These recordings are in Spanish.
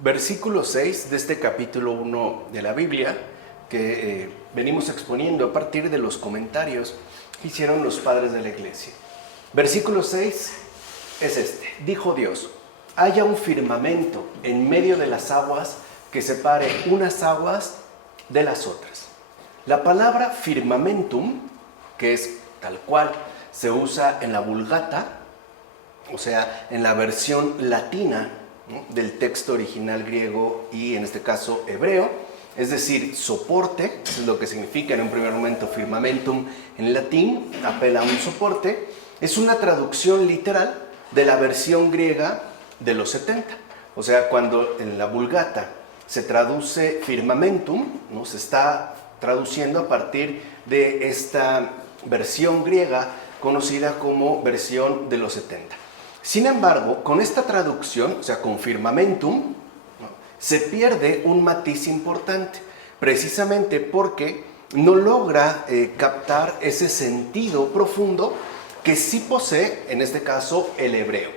Versículo 6 de este capítulo 1 de la Biblia que venimos exponiendo a partir de los comentarios que hicieron los padres de la iglesia. Versículo 6 es este: dijo Dios, haya un firmamento en medio de las aguas que separe unas aguas de las otras. La palabra firmamentum, que es tal cual se usa en la Vulgata, o sea, en la versión latina, ¿no?, del texto original griego y en este caso hebreo, es decir, soporte, eso es lo que significa en un primer momento firmamentum en latín, apela a un soporte, es una traducción literal de la versión griega de los 70. O sea, cuando en la Vulgata se traduce firmamentum, ¿no?, se está traduciendo a partir de esta versión griega conocida como versión de los 70. Sin embargo, con esta traducción, o sea, con firmamentum, ¿no?, se pierde un matiz importante, precisamente porque no logra captar ese sentido profundo que sí posee, en este caso, el hebreo.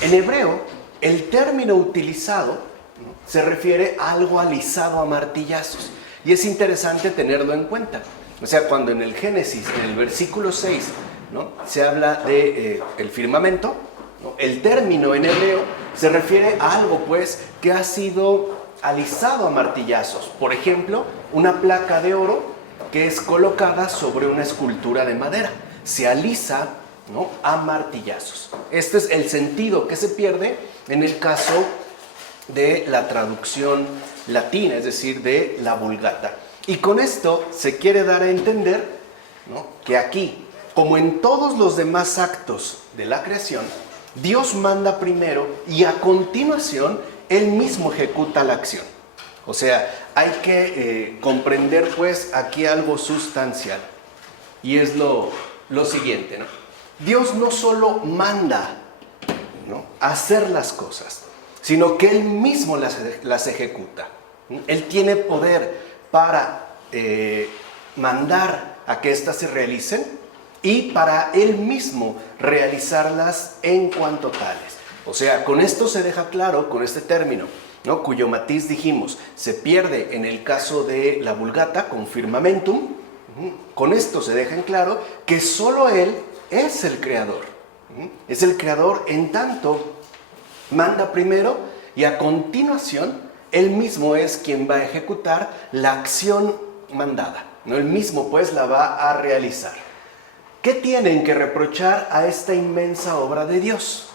En hebreo, el término utilizado, ¿no?, se refiere a algo alisado a martillazos, y es interesante tenerlo en cuenta. O sea, cuando en el Génesis, en el versículo 6, ¿no?, se habla de el firmamento, ¿no?, el término en hebreo se refiere a algo, pues, que ha sido alisado a martillazos. Por ejemplo, una placa de oro que es colocada sobre una escultura de madera. Se alisa, ¿no?, a martillazos. Este es el sentido que se pierde en el caso de la traducción latina, es decir, de la Vulgata. Y con esto se quiere dar a entender, ¿no?, que aquí, como en todos los demás actos de la creación, Dios manda primero y a continuación Él mismo ejecuta la acción. O sea, hay que comprender pues aquí algo sustancial, y es lo siguiente, ¿no? Dios no solo manda, ¿no?, hacer las cosas, sino que Él mismo las ejecuta. Él tiene poder para mandar a que éstas se realicen y para Él mismo realizarlas en cuanto tales. O sea, con esto se deja claro, con este término, ¿no?, cuyo matiz dijimos se pierde en el caso de la Vulgata con firmamentum, con esto se deja en claro que solo Él es el creador. Es el creador en tanto manda primero y a continuación Él mismo es quien va a ejecutar la acción mandada, ¿no? Él mismo pues la va a realizar. ¿Qué tienen que reprochar a esta inmensa obra de Dios?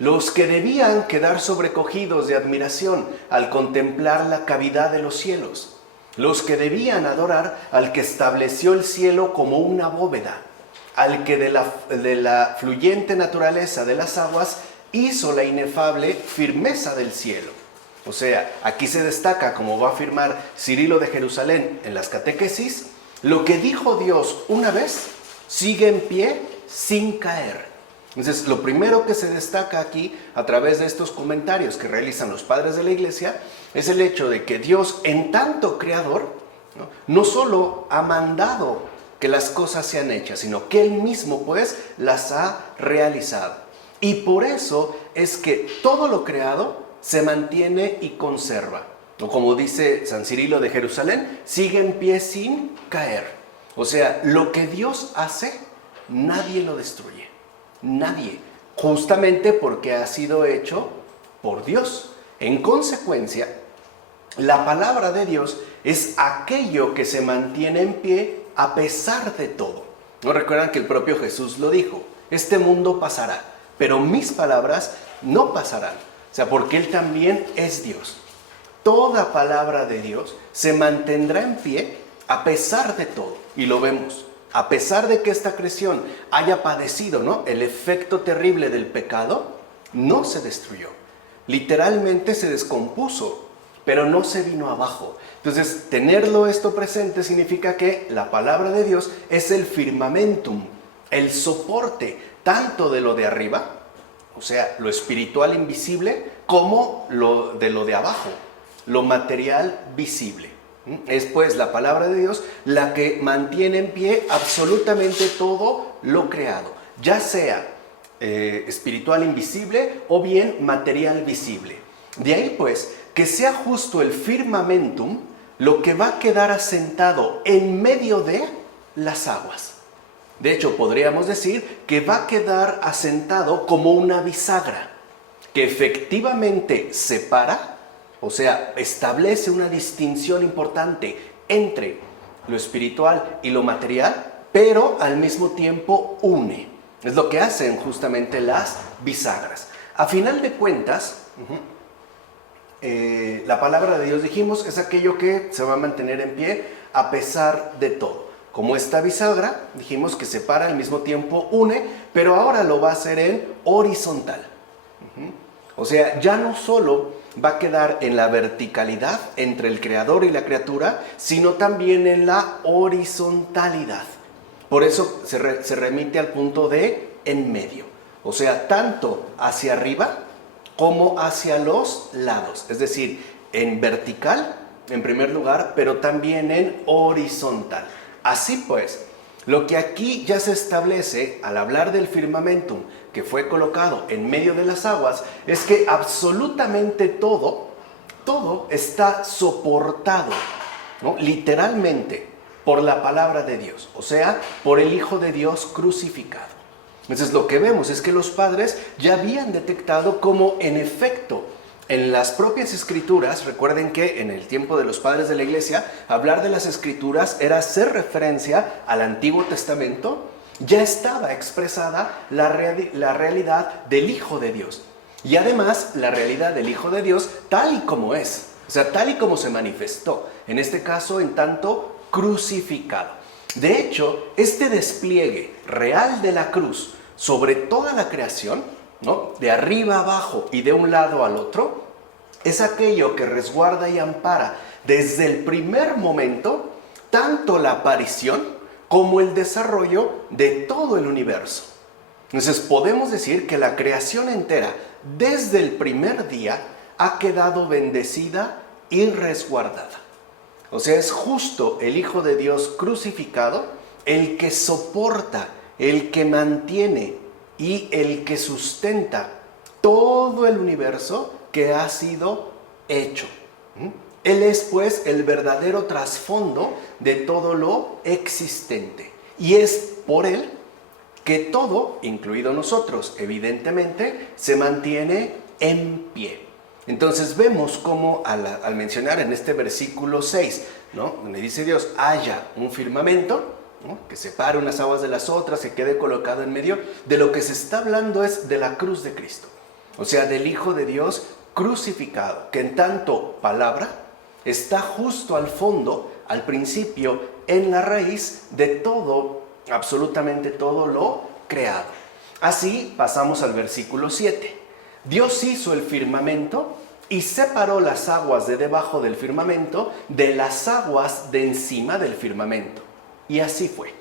Los que debían quedar sobrecogidos de admiración al contemplar la cavidad de los cielos, los que debían adorar al que estableció el cielo como una bóveda, al que de la fluyente naturaleza de las aguas hizo la inefable firmeza del cielo. O sea, aquí se destaca, como va a afirmar Cirilo de Jerusalén en las catequesis, lo que dijo Dios una vez sigue en pie sin caer. Entonces, lo primero que se destaca aquí a través de estos comentarios que realizan los padres de la iglesia es el hecho de que Dios, en tanto creador, no solo ha mandado que las cosas sean hechas, sino que Él mismo pues las ha realizado. Y por eso es que todo lo creado se mantiene y conserva. O como dice San Cirilo de Jerusalén, sigue en pie sin caer. O sea, lo que Dios hace, nadie lo destruye. Nadie. Justamente porque ha sido hecho por Dios. En consecuencia, la palabra de Dios es aquello que se mantiene en pie a pesar de todo. ¿No recuerdan que el propio Jesús lo dijo? Este mundo pasará, pero mis palabras no pasarán. O sea, porque Él también es Dios. Toda palabra de Dios se mantendrá en pie a pesar de todo. Y lo vemos. A pesar de que esta creación haya padecido, ¿no?, el efecto terrible del pecado, no se destruyó. Literalmente se descompuso, pero no se vino abajo. Entonces, tenerlo esto presente significa que la palabra de Dios es el firmamentum, el soporte, tanto de lo de arriba, o sea, lo espiritual invisible, como de lo de abajo, lo material visible. Es pues la palabra de Dios la que mantiene en pie absolutamente todo lo creado, ya sea espiritual invisible o bien material visible. De ahí pues que sea justo el firmamentum lo que va a quedar asentado en medio de las aguas. De hecho, podríamos decir que va a quedar asentado como una bisagra, que efectivamente separa, o sea, establece una distinción importante entre lo espiritual y lo material, pero al mismo tiempo une. Es lo que hacen justamente las bisagras. A final de cuentas, la palabra de Dios, dijimos, es aquello que se va a mantener en pie a pesar de todo. Como esta bisagra, dijimos que separa, al mismo tiempo une, pero ahora lo va a hacer en horizontal. O sea, ya no solo va a quedar en la verticalidad entre el creador y la criatura, sino también en la horizontalidad. Por eso se remite al punto de en medio. O sea, tanto hacia arriba como hacia los lados. Es decir, en vertical, en primer lugar, pero también en horizontal. Así pues, lo que aquí ya se establece al hablar del firmamentum que fue colocado en medio de las aguas, es que absolutamente todo está soportado, ¿no?, literalmente por la palabra de Dios, o sea, por el Hijo de Dios crucificado. Entonces lo que vemos es que los padres ya habían detectado cómo en efecto en las propias escrituras, recuerden que en el tiempo de los padres de la iglesia, hablar de las escrituras era hacer referencia al Antiguo Testamento, ya estaba expresada la realidad del Hijo de Dios. Y además la realidad del Hijo de Dios tal y como es, o sea, tal y como se manifestó, en este caso en tanto crucificado. De hecho, este despliegue real de la cruz sobre toda la creación, ¿no?, de arriba a abajo y de un lado al otro, es aquello que resguarda y ampara desde el primer momento tanto la aparición como el desarrollo de todo el universo. Entonces podemos decir que la creación entera desde el primer día ha quedado bendecida y resguardada. O sea, es justo el Hijo de Dios crucificado el que soporta, el que mantiene y el que sustenta todo el universo que ha sido hecho. Él es pues el verdadero trasfondo de todo lo existente. Y es por él que todo, incluido nosotros, evidentemente, se mantiene en pie. Entonces vemos cómo al mencionar en este versículo 6, ¿no?, donde dice Dios, haya un firmamento, ¿no?, que separe unas aguas de las otras, que quede colocado en medio, de lo que se está hablando es de la cruz de Cristo. O sea, del Hijo de Dios crucificado, que en tanto palabra está justo al fondo, al principio, en la raíz de todo, absolutamente todo lo creado. Así pasamos al versículo 7. Dios hizo el firmamento y separó las aguas de debajo del firmamento de las aguas de encima del firmamento. Y así fue.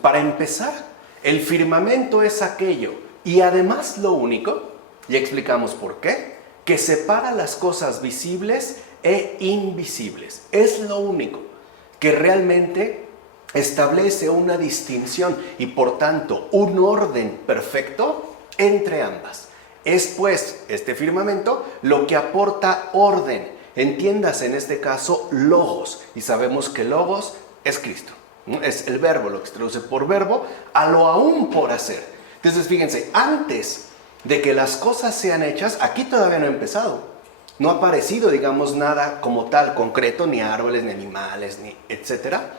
Para empezar, el firmamento es aquello, y además lo único, ya explicamos por qué, que separa las cosas visibles e invisibles. Es lo único que realmente establece una distinción y por tanto un orden perfecto entre ambas. Es pues este firmamento lo que aporta orden, entiéndase en este caso logos, y sabemos que logos es Cristo, ¿no? Es el verbo, lo que se traduce por verbo, a lo aún por hacer. Entonces fíjense, antes de que las cosas sean hechas, aquí todavía no ha empezado, no ha aparecido, digamos, nada como tal, concreto, ni árboles, ni animales, ni etcétera.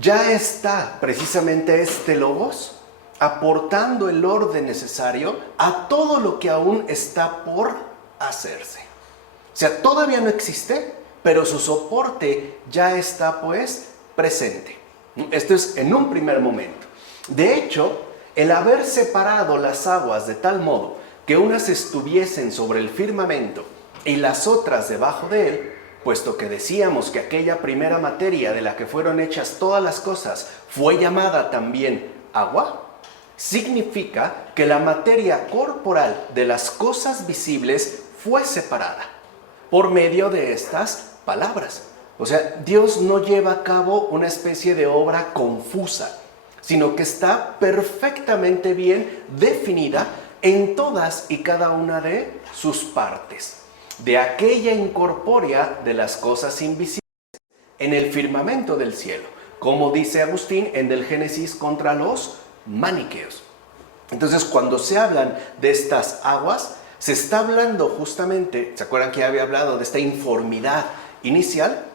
Ya está precisamente este logos aportando el orden necesario a todo lo que aún está por hacerse. O sea, todavía no existe, pero su soporte ya está pues presente. Esto es en un primer momento. De hecho, el haber separado las aguas de tal modo que unas estuviesen sobre el firmamento y las otras debajo de él, puesto que decíamos que aquella primera materia de la que fueron hechas todas las cosas fue llamada también agua, significa que la materia corporal de las cosas visibles fue separada por medio de estas palabras. O sea, Dios no lleva a cabo una especie de obra confusa, sino que está perfectamente bien definida en todas y cada una de sus partes, de aquella incorpórea de las cosas invisibles en el firmamento del cielo, como dice Agustín en Del Génesis contra los maniqueos. Entonces, cuando se hablan de estas aguas, se está hablando justamente, ¿se acuerdan que ya había hablado de esta informidad inicial?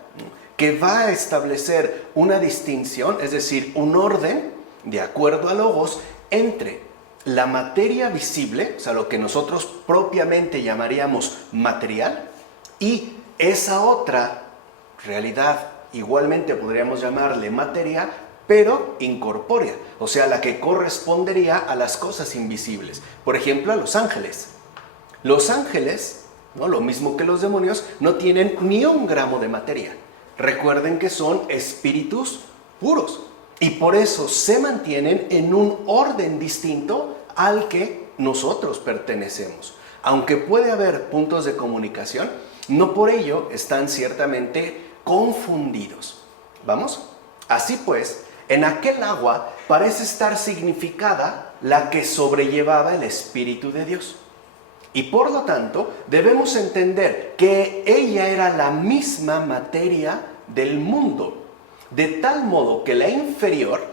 Que va a establecer una distinción, es decir, un orden, de acuerdo a Logos, entre la materia visible, o sea, lo que nosotros propiamente llamaríamos material, y esa otra realidad, igualmente podríamos llamarle materia, pero incorpórea, o sea, la que correspondería a las cosas invisibles. Por ejemplo, a los ángeles. Los ángeles, ¿no?, lo mismo que los demonios, no tienen ni un gramo de materia. Recuerden que son espíritus puros y por eso se mantienen en un orden distinto al que nosotros pertenecemos. Aunque puede haber puntos de comunicación, no por ello están ciertamente confundidos. ¿Vamos? Así pues, en aquel agua parece estar significada la que sobrellevaba el Espíritu de Dios. Y por lo tanto, debemos entender que ella era la misma materia del mundo, de tal modo que la inferior,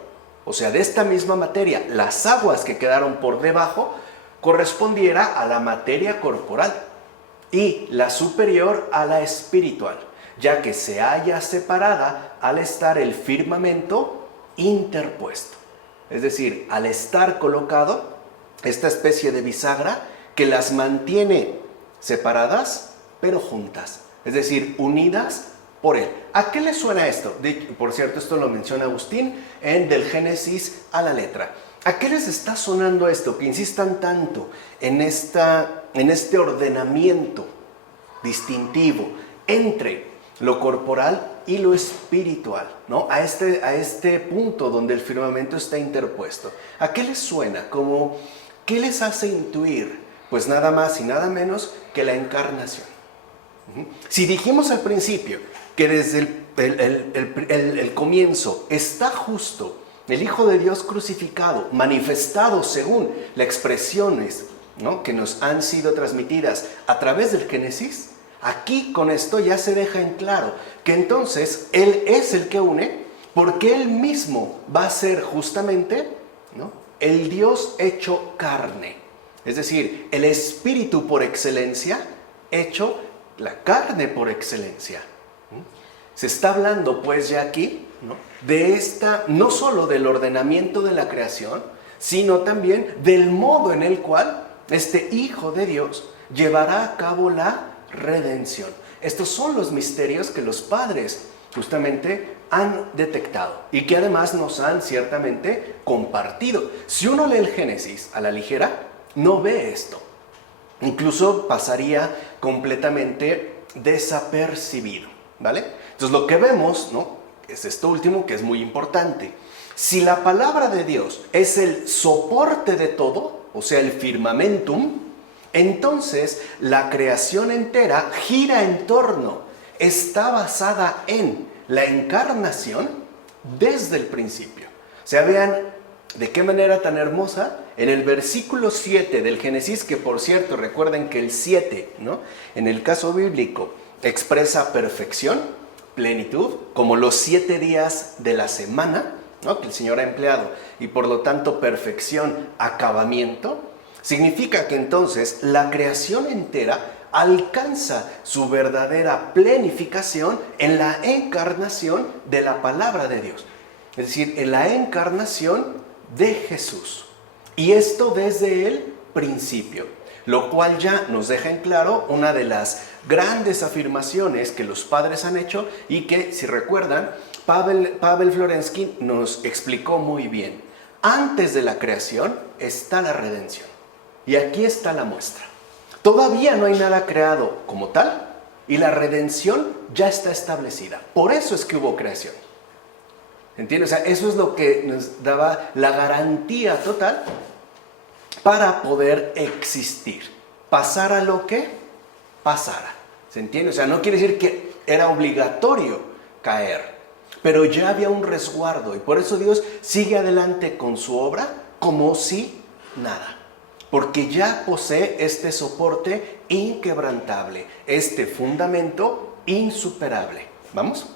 o sea, de esta misma materia, las aguas que quedaron por debajo, correspondiera a la materia corporal y la superior a la espiritual, ya que se halla separada al estar el firmamento interpuesto. Es decir, al estar colocado esta especie de bisagra que las mantiene separadas, pero juntas, es decir, unidas por él. ¿A qué le suena esto? Por cierto, esto lo menciona Agustín en Del Génesis a la letra. ¿A qué les está sonando esto? Que insistan tanto en este ordenamiento distintivo entre lo corporal y lo espiritual, ¿no? A este punto donde el firmamento está interpuesto. ¿A qué les suena? ¿Qué les hace intuir? Pues nada más y nada menos que la encarnación. Si dijimos al principio que desde el comienzo está justo el Hijo de Dios crucificado, manifestado según las expresiones, ¿no?, que nos han sido transmitidas a través del Génesis, aquí con esto ya se deja en claro que entonces Él es el que une, porque Él mismo va a ser justamente, ¿no?, el Dios hecho carne. Es decir, el Espíritu por excelencia, hecho la carne por excelencia. Se está hablando pues ya aquí, ¿no?, de no solo del ordenamiento de la creación, sino también del modo en el cual este Hijo de Dios llevará a cabo la redención. Estos son los misterios que los padres justamente han detectado y que además nos han ciertamente compartido. Si uno lee el Génesis a la ligera, no ve esto. Incluso pasaría completamente desapercibido, ¿vale? Entonces lo que vemos, ¿no?, es esto último, que es muy importante. Si la palabra de Dios es el soporte de todo, o sea, el firmamentum, entonces la creación entera gira en torno, está basada en la encarnación desde el principio. O sea, vean de qué manera tan hermosa, en el versículo 7 del Génesis, que por cierto, recuerden que el 7, ¿no?, en el caso bíblico, expresa perfección, plenitud, como los 7 días de la semana, ¿no?, que el Señor ha empleado, y por lo tanto perfección, acabamiento. Significa que entonces la creación entera alcanza su verdadera plenificación en la encarnación de la palabra de Dios. Es decir, en la encarnación de Jesús. Y esto desde el principio, lo cual ya nos deja en claro una de las grandes afirmaciones que los padres han hecho y que, si recuerdan, Pavel Florensky nos explicó muy bien. Antes de la creación está la redención. Y aquí está la muestra. Todavía no hay nada creado como tal y la redención ya está establecida. Por eso es que hubo creación. ¿Entiendes? O sea, eso es lo que nos daba la garantía total para poder existir. Pasara lo que pasara. ¿Se entiende? O sea, no quiere decir que era obligatorio caer, pero ya había un resguardo y por eso Dios sigue adelante con su obra como si nada. porque ya posee este soporte inquebrantable, este fundamento insuperable. ¿Vamos?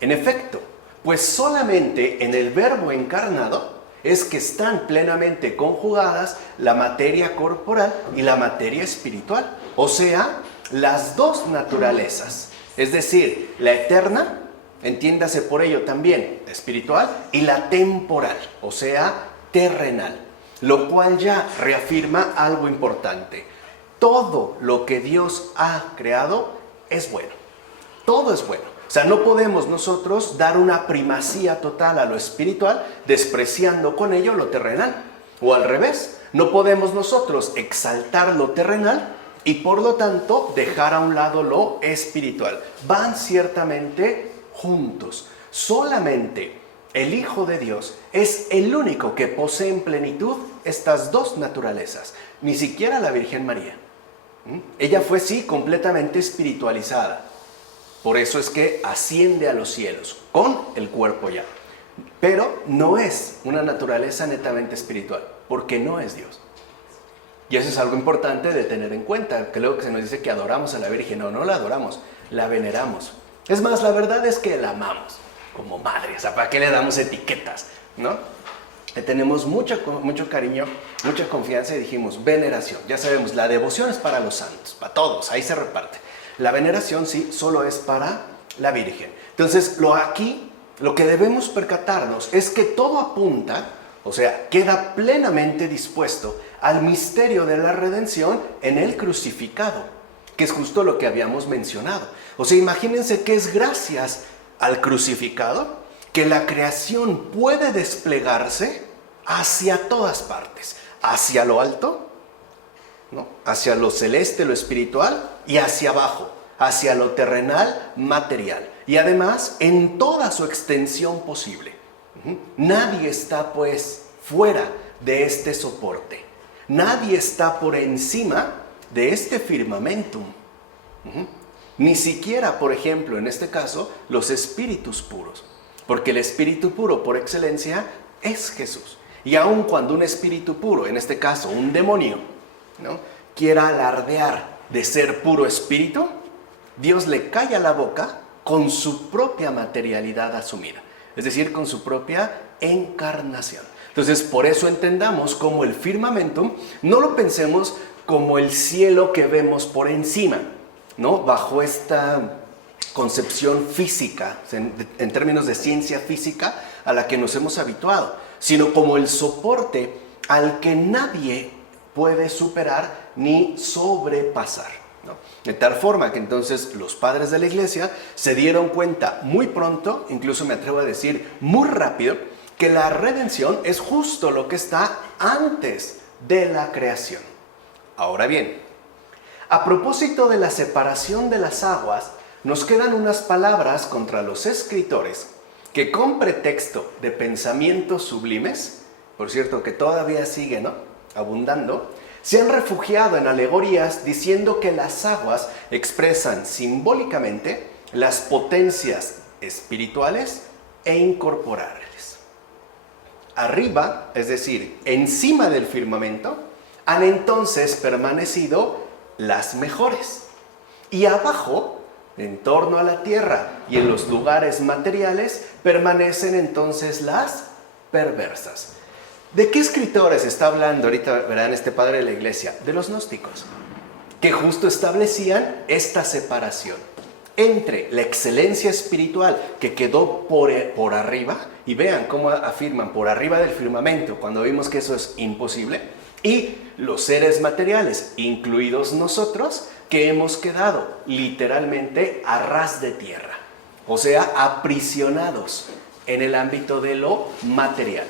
En efecto, pues solamente en el Verbo encarnado es que están plenamente conjugadas la materia corporal y la materia espiritual, o sea, las dos naturalezas, es decir, la eterna, entiéndase por ello también espiritual, y la temporal, o sea, terrenal, lo cual ya reafirma algo importante. Todo lo que Dios ha creado es bueno, todo es bueno. O sea, no podemos nosotros dar una primacía total a lo espiritual despreciando con ello lo terrenal. O al revés, no podemos nosotros exaltar lo terrenal y por lo tanto dejar a un lado lo espiritual. Van ciertamente juntos. Solamente el Hijo de Dios es el único que posee en plenitud estas dos naturalezas. Ni siquiera la Virgen María. Ella fue sí completamente espiritualizada. Por eso es que asciende a los cielos, con el cuerpo ya. Pero no es una naturaleza netamente espiritual, porque no es Dios. Y eso es algo importante de tener en cuenta, que luego que se nos dice que adoramos a la Virgen. No, no la adoramos, la veneramos. Es más, la verdad es que la amamos como madre. O sea, ¿para qué le damos etiquetas? ¿No? Le tenemos mucho cariño, mucha confianza y dijimos veneración. Ya sabemos, la devoción es para los santos, para todos, ahí se reparte. La veneración sí, solo es para la Virgen. Entonces, lo que debemos percatarnos es que todo apunta, o sea, queda plenamente dispuesto al misterio de la redención en el crucificado, que es justo lo que habíamos mencionado. O sea, imagínense que es gracias al crucificado que la creación puede desplegarse hacia todas partes, hacia lo alto, ¿no? Hacia lo celeste, lo espiritual, y hacia abajo, hacia lo terrenal, material. Y además, en toda su extensión posible. Nadie está, pues, fuera de este soporte. Nadie está por encima de este firmamentum. Ni siquiera, por ejemplo, en este caso, los espíritus puros. Porque el espíritu puro, por excelencia, es Jesús. Y aun cuando un espíritu puro, en este caso, un demonio, ¿no?, quiera alardear de ser puro espíritu, Dios le calla la boca con su propia materialidad asumida, es decir, con su propia encarnación. Entonces, por eso entendamos como el firmamentum, no lo pensemos como el cielo que vemos por encima, ¿no?, bajo esta concepción física, en términos de ciencia física, a la que nos hemos habituado, sino como el soporte al que nadie puede superar ni sobrepasar, ¿no? De tal forma que entonces los padres de la iglesia se dieron cuenta muy pronto, incluso me atrevo a decir muy rápido, que la redención es justo lo que está antes de la creación. Ahora bien, a propósito de la separación de las aguas, nos quedan unas palabras contra los escritores que con pretexto de pensamientos sublimes, por cierto que todavía sigue, ¿no?, abundando, se han refugiado en alegorías diciendo que las aguas expresan simbólicamente las potencias espirituales e incorporales. Arriba, es decir, encima del firmamento, han entonces permanecido las mejores. Y abajo, en torno a la tierra y en los lugares materiales, permanecen entonces las perversas. ¿De qué escritores está hablando ahorita, verán, este padre de la iglesia? De los gnósticos, que justo establecían esta separación entre la excelencia espiritual que quedó por arriba, y vean cómo afirman por arriba del firmamento, cuando vimos que eso es imposible, y los seres materiales, incluidos nosotros, que hemos quedado literalmente a ras de tierra, o sea, aprisionados en el ámbito de lo material.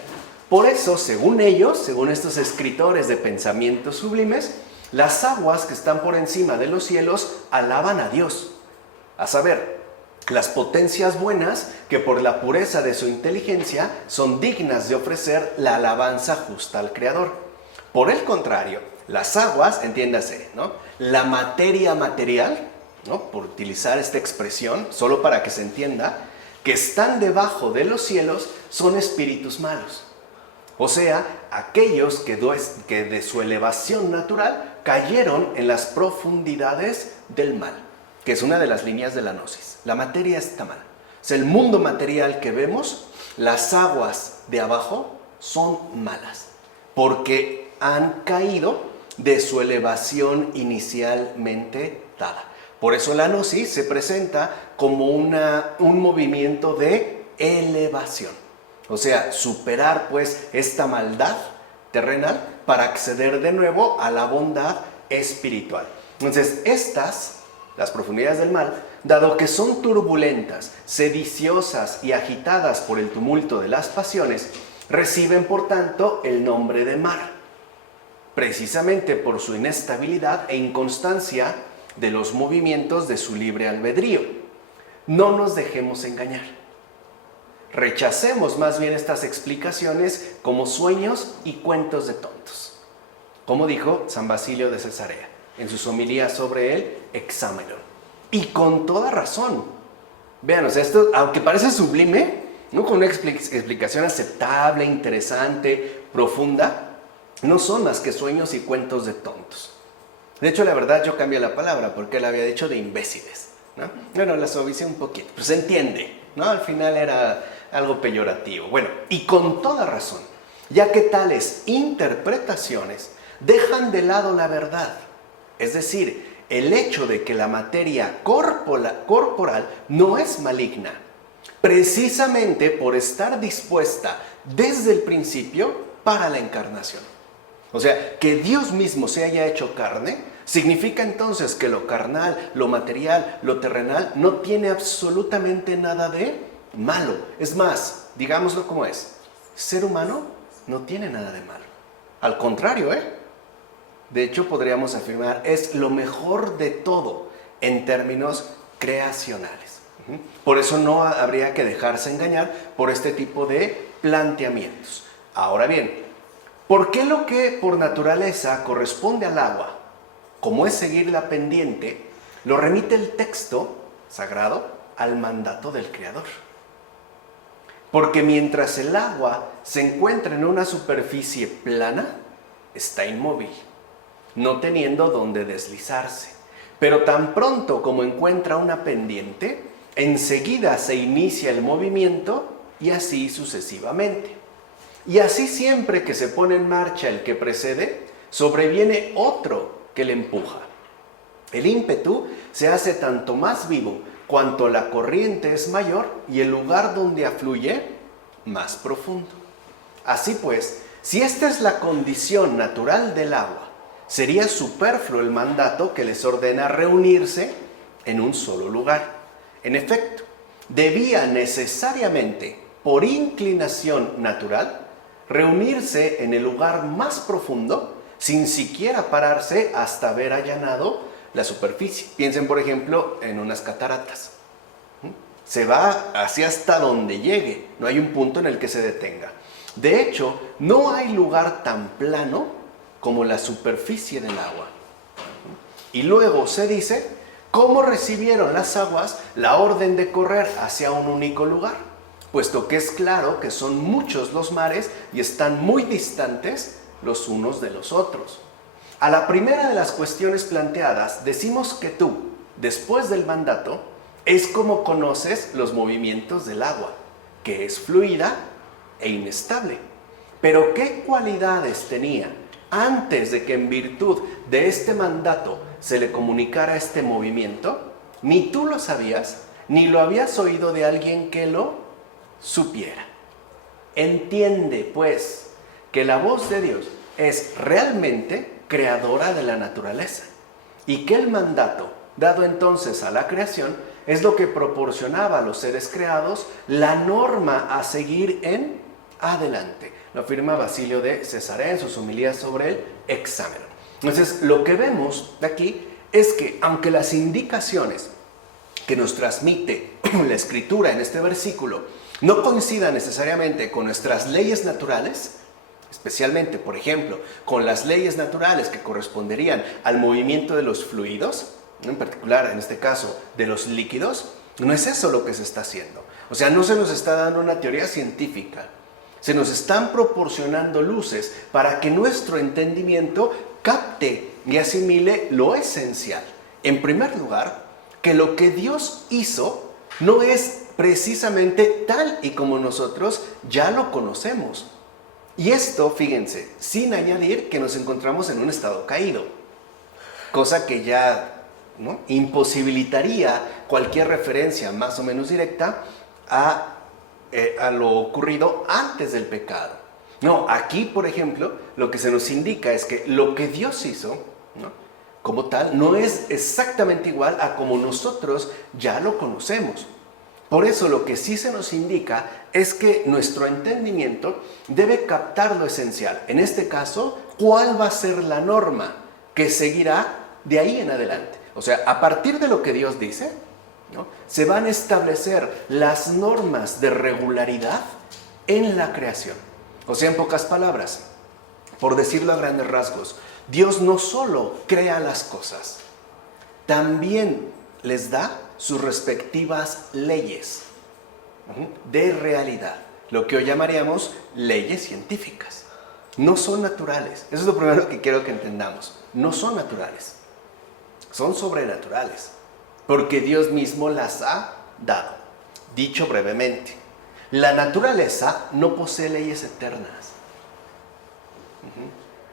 Por eso, según ellos, según estos escritores de pensamientos sublimes, las aguas que están por encima de los cielos alaban a Dios, a saber, las potencias buenas que por la pureza de su inteligencia son dignas de ofrecer la alabanza justa al Creador. Por el contrario, las aguas, entiéndase, ¿no?, la materia material, ¿no?, por utilizar esta expresión, solo para que se entienda, que están debajo de los cielos, son espíritus malos. O sea, aquellos que de su elevación natural cayeron en las profundidades del mal, que es una de las líneas de la gnosis. La materia está mal. O sea, el mundo material que vemos, las aguas de abajo son malas, porque han caído de su elevación inicialmente dada. Por eso la gnosis se presenta como un movimiento de elevación. O sea, superar pues esta maldad terrenal para acceder de nuevo a la bondad espiritual. Entonces, las profundidades del mal, dado que son turbulentas, sediciosas y agitadas por el tumulto de las pasiones, reciben por tanto el nombre de mar, precisamente por su inestabilidad e inconstancia de los movimientos de su libre albedrío. No nos dejemos engañar. Rechacemos más bien estas explicaciones como sueños y cuentos de tontos, como dijo San Basilio de Cesarea en sus homilías sobre el Hexámeron. Y con toda razón. Vean, o sea, esto, aunque parece sublime, ¿no?, con una explicación aceptable, interesante, profunda, no son más que sueños y cuentos de tontos. De hecho, la verdad, yo cambié la palabra porque él había dicho de imbéciles, ¿no? Bueno, la suavicé un poquito, pues se entiende, ¿no? Al final era algo peyorativo. Bueno, y con toda razón, ya que tales interpretaciones dejan de lado la verdad, es decir, el hecho de que la materia corporal no es maligna, precisamente por estar dispuesta desde el principio para la encarnación. O sea, que Dios mismo se haya hecho carne, significa entonces que lo carnal, lo material, lo terrenal, no tiene absolutamente nada de malo. Es más, digámoslo como es, ser humano no tiene nada de malo. Al contrario, de hecho, podríamos afirmar, es lo mejor de todo en términos creacionales. Por eso no habría que dejarse engañar por este tipo de planteamientos. Ahora bien, ¿por qué lo que por naturaleza corresponde al agua, como es seguir la pendiente, lo remite el texto sagrado al mandato del Creador? Porque mientras el agua se encuentra en una superficie plana, está inmóvil, no teniendo dónde deslizarse. Pero tan pronto como encuentra una pendiente, enseguida se inicia el movimiento y así sucesivamente. Y así siempre que se pone en marcha el que precede, sobreviene otro que le empuja. El ímpetu se hace tanto más vivo cuanto la corriente es mayor y el lugar donde afluye más profundo. Así pues, si esta es la condición natural del agua, sería superfluo el mandato que les ordena reunirse en un solo lugar. En efecto, debía necesariamente, por inclinación natural, reunirse en el lugar más profundo sin siquiera pararse hasta haber allanado la superficie. Piensen, por ejemplo, en unas cataratas. Se va hasta donde llegue, no hay un punto en el que se detenga. De hecho, no hay lugar tan plano como la superficie del agua. Y luego se dice cómo recibieron las aguas la orden de correr hacia un único lugar, puesto que es claro que son muchos los mares y están muy distantes los unos de los otros. A la primera de las cuestiones planteadas, decimos que tú, después del mandato, es como conoces los movimientos del agua, que es fluida e inestable. Pero ¿qué cualidades tenía antes de que en virtud de este mandato se le comunicara este movimiento? Ni tú lo sabías, ni lo habías oído de alguien que lo supiera. Entiende, pues, que la voz de Dios es realmente creadora de la naturaleza y que el mandato dado entonces a la creación es lo que proporcionaba a los seres creados la norma a seguir en adelante. Lo afirma Basilio de Cesarea en sus homilías sobre el Hexámeron. Entonces, lo que vemos de aquí es que, aunque las indicaciones que nos transmite la Escritura en este versículo no coincidan necesariamente con nuestras leyes naturales, especialmente, por ejemplo, con las leyes naturales que corresponderían al movimiento de los fluidos, en particular, en este caso, de los líquidos, no es eso lo que se está haciendo. O sea, no se nos está dando una teoría científica, Se nos están proporcionando luces para que nuestro entendimiento capte y asimile lo esencial. En primer lugar, que lo que Dios hizo no es precisamente tal y como nosotros ya lo conocemos. Y esto, fíjense, sin añadir que nos encontramos en un estado caído, cosa que ya, ¿no?, imposibilitaría cualquier referencia más o menos directa a lo ocurrido antes del pecado. No, aquí, por ejemplo, lo que se nos indica es que lo que Dios hizo, ¿no?, como tal, no es exactamente igual a como nosotros ya lo conocemos. Por eso lo que sí se nos indica es que nuestro entendimiento debe captar lo esencial. En este caso, ¿cuál va a ser la norma que seguirá de ahí en adelante? O sea, a partir de lo que Dios dice, ¿no?, se van a establecer las normas de regularidad en la creación. O sea, en pocas palabras, por decirlo a grandes rasgos, Dios no solo crea las cosas, también les da sus respectivas leyes de realidad, lo que hoy llamaríamos leyes científicas. No son naturales. Eso es lo primero que quiero que entendamos. No son naturales, son sobrenaturales, porque Dios mismo las ha dado. Dicho brevemente, la naturaleza no posee leyes eternas.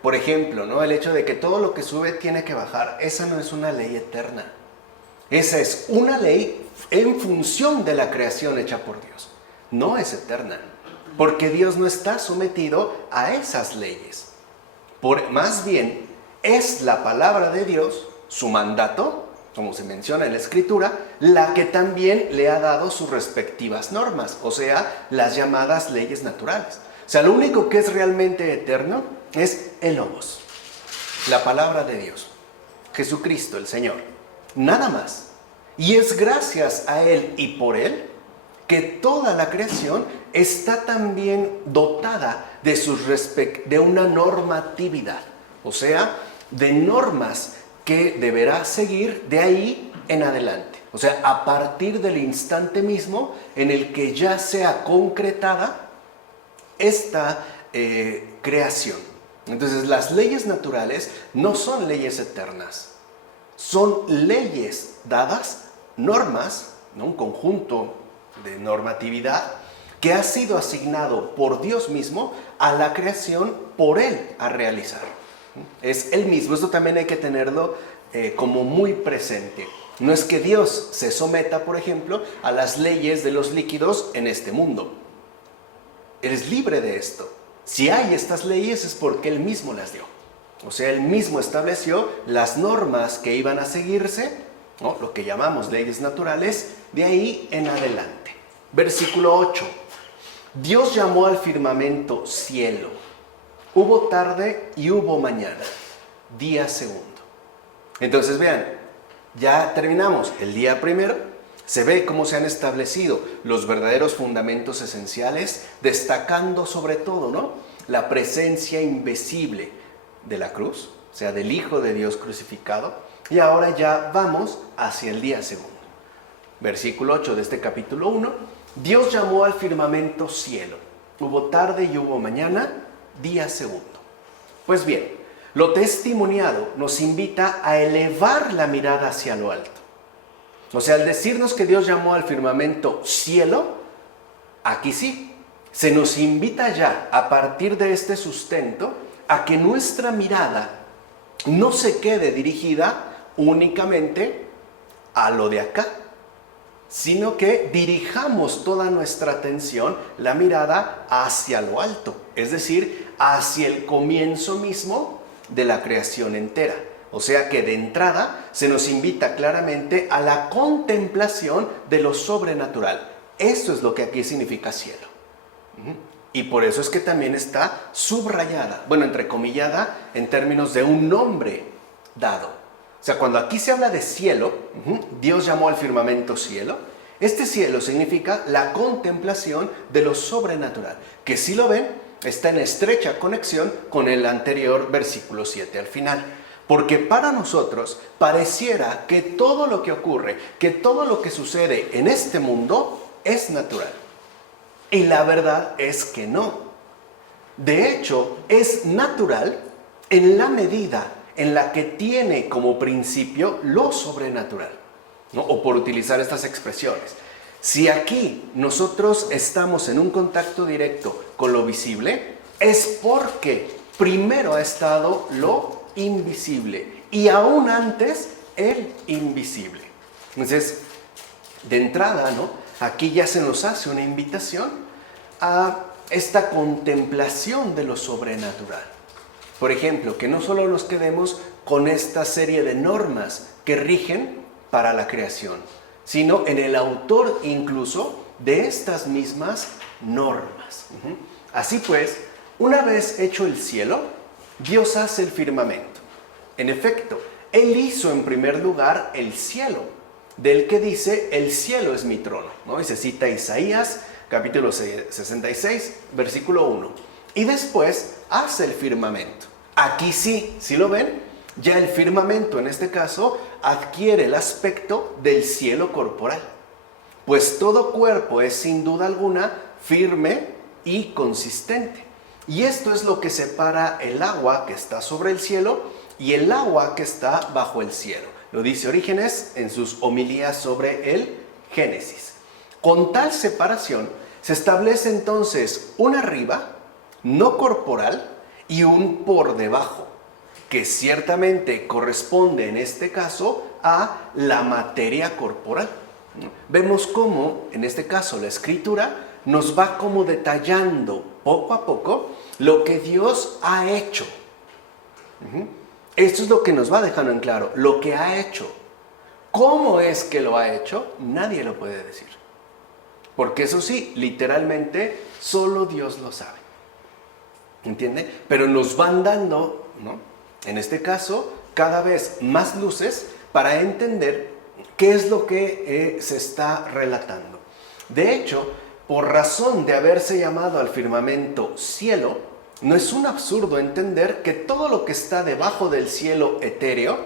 Por ejemplo, ¿no?, el hecho de que todo lo que sube tiene que bajar, esa no es una ley eterna. Esa es una ley en función de la creación hecha por Dios. No es eterna, porque Dios no está sometido a esas leyes. Más bien, es la palabra de Dios, su mandato, como se menciona en la Escritura, la que también le ha dado sus respectivas normas, o sea, las llamadas leyes naturales. O sea, lo único que es realmente eterno es el Logos, la palabra de Dios, Jesucristo el Señor, nada más. Y es gracias a Él y por Él que toda la creación está también dotada de una normatividad, o sea, de normas que deberá seguir de ahí en adelante. O sea, a partir del instante mismo en el que ya sea concretada esta creación. Entonces, las leyes naturales no son leyes eternas, son leyes dadas, normas, ¿no?, un conjunto de normatividad que ha sido asignado por Dios mismo a la creación por Él a realizar. Es Él mismo. Esto también hay que tenerlo como muy presente. No es que Dios se someta, por ejemplo, a las leyes de los líquidos en este mundo. Él es libre de esto. Si hay estas leyes es porque Él mismo las dio. O sea, Él mismo estableció las normas que iban a seguirse, ¿no?, lo que llamamos leyes naturales, de ahí en adelante. Versículo 8. Dios llamó al firmamento cielo. Hubo tarde y hubo mañana, día segundo. Entonces vean, ya terminamos. El día primero se ve cómo se han establecido los verdaderos fundamentos esenciales, destacando sobre todo, ¿no?, la presencia invisible de la cruz, o sea, del Hijo de Dios crucificado. Y ahora ya vamos hacia el día segundo. Versículo 8 de este capítulo 1. Dios llamó al firmamento cielo. Hubo tarde y hubo mañana, día segundo. Pues bien, lo testimoniado nos invita a elevar la mirada hacia lo alto. O sea, al decirnos que Dios llamó al firmamento cielo, aquí sí, se nos invita ya a partir de este sustento a que nuestra mirada no se quede dirigida únicamente a lo de acá, sino que dirijamos toda nuestra atención, la mirada hacia lo alto, es decir, hacia el comienzo mismo de la creación entera. O sea que de entrada se nos invita claramente a la contemplación de lo sobrenatural. Esto es lo que aquí significa cielo. Y por eso es que también está subrayada, bueno, entrecomillada, en términos de un nombre dado. O sea, cuando aquí se habla de cielo, Dios llamó al firmamento cielo. Este cielo significa la contemplación de lo sobrenatural, que si lo ven, está en estrecha conexión con el anterior versículo 7 al final. Porque para nosotros pareciera que todo lo que ocurre, que todo lo que sucede en este mundo es natural. Y la verdad es que no. De hecho, es natural en la medida en la que tiene como principio lo sobrenatural, ¿no? O por utilizar estas expresiones. Si aquí nosotros estamos en un contacto directo con lo visible, es porque primero ha estado lo invisible y aún antes el invisible. Entonces, de entrada, ¿no? Aquí ya se nos hace una invitación a esta contemplación de lo sobrenatural. Por ejemplo, que no solo nos quedemos con esta serie de normas que rigen para la creación, sino en el autor incluso de estas mismas normas. Así pues, una vez hecho el cielo, Dios hace el firmamento. En efecto, Él hizo en primer lugar el cielo, del que dice, el cielo es mi trono, ¿no? Y se cita Isaías, capítulo 66, versículo 1. Y después hace el firmamento. Aquí sí, ¿sí lo ven? Ya el firmamento en este caso adquiere el aspecto del cielo corporal. Pues todo cuerpo es sin duda alguna firme y consistente. Y esto es lo que separa el agua que está sobre el cielo y el agua que está bajo el cielo. Lo dice Orígenes en sus homilías sobre el Génesis. Con tal separación se establece entonces un arriba, no corporal, y un por debajo, que ciertamente corresponde en este caso a la materia corporal. Vemos cómo, en este caso, la Escritura nos va como detallando poco a poco lo que Dios ha hecho. Esto es lo que nos va dejando en claro, lo que ha hecho. ¿Cómo es que lo ha hecho? Nadie lo puede decir. Porque eso sí, literalmente, solo Dios lo sabe. ¿Entiende? Pero nos van dando, ¿no? En este caso, cada vez más luces para entender qué es lo que se está relatando. De hecho, por razón de haberse llamado al firmamento cielo, no es un absurdo entender que todo lo que está debajo del cielo etéreo,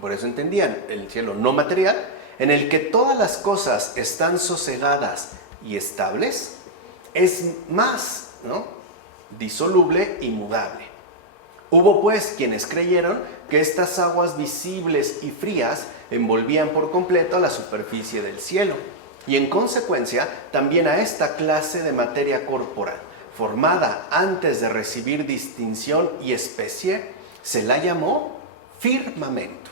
por eso entendían el cielo no material, en el que todas las cosas están sosegadas y estables, es más, ¿no?, disoluble y mudable. Hubo pues quienes creyeron que estas aguas visibles y frías envolvían por completo a la superficie del cielo y en consecuencia también a esta clase de materia corporal, formada antes de recibir distinción y especie, se la llamó firmamento,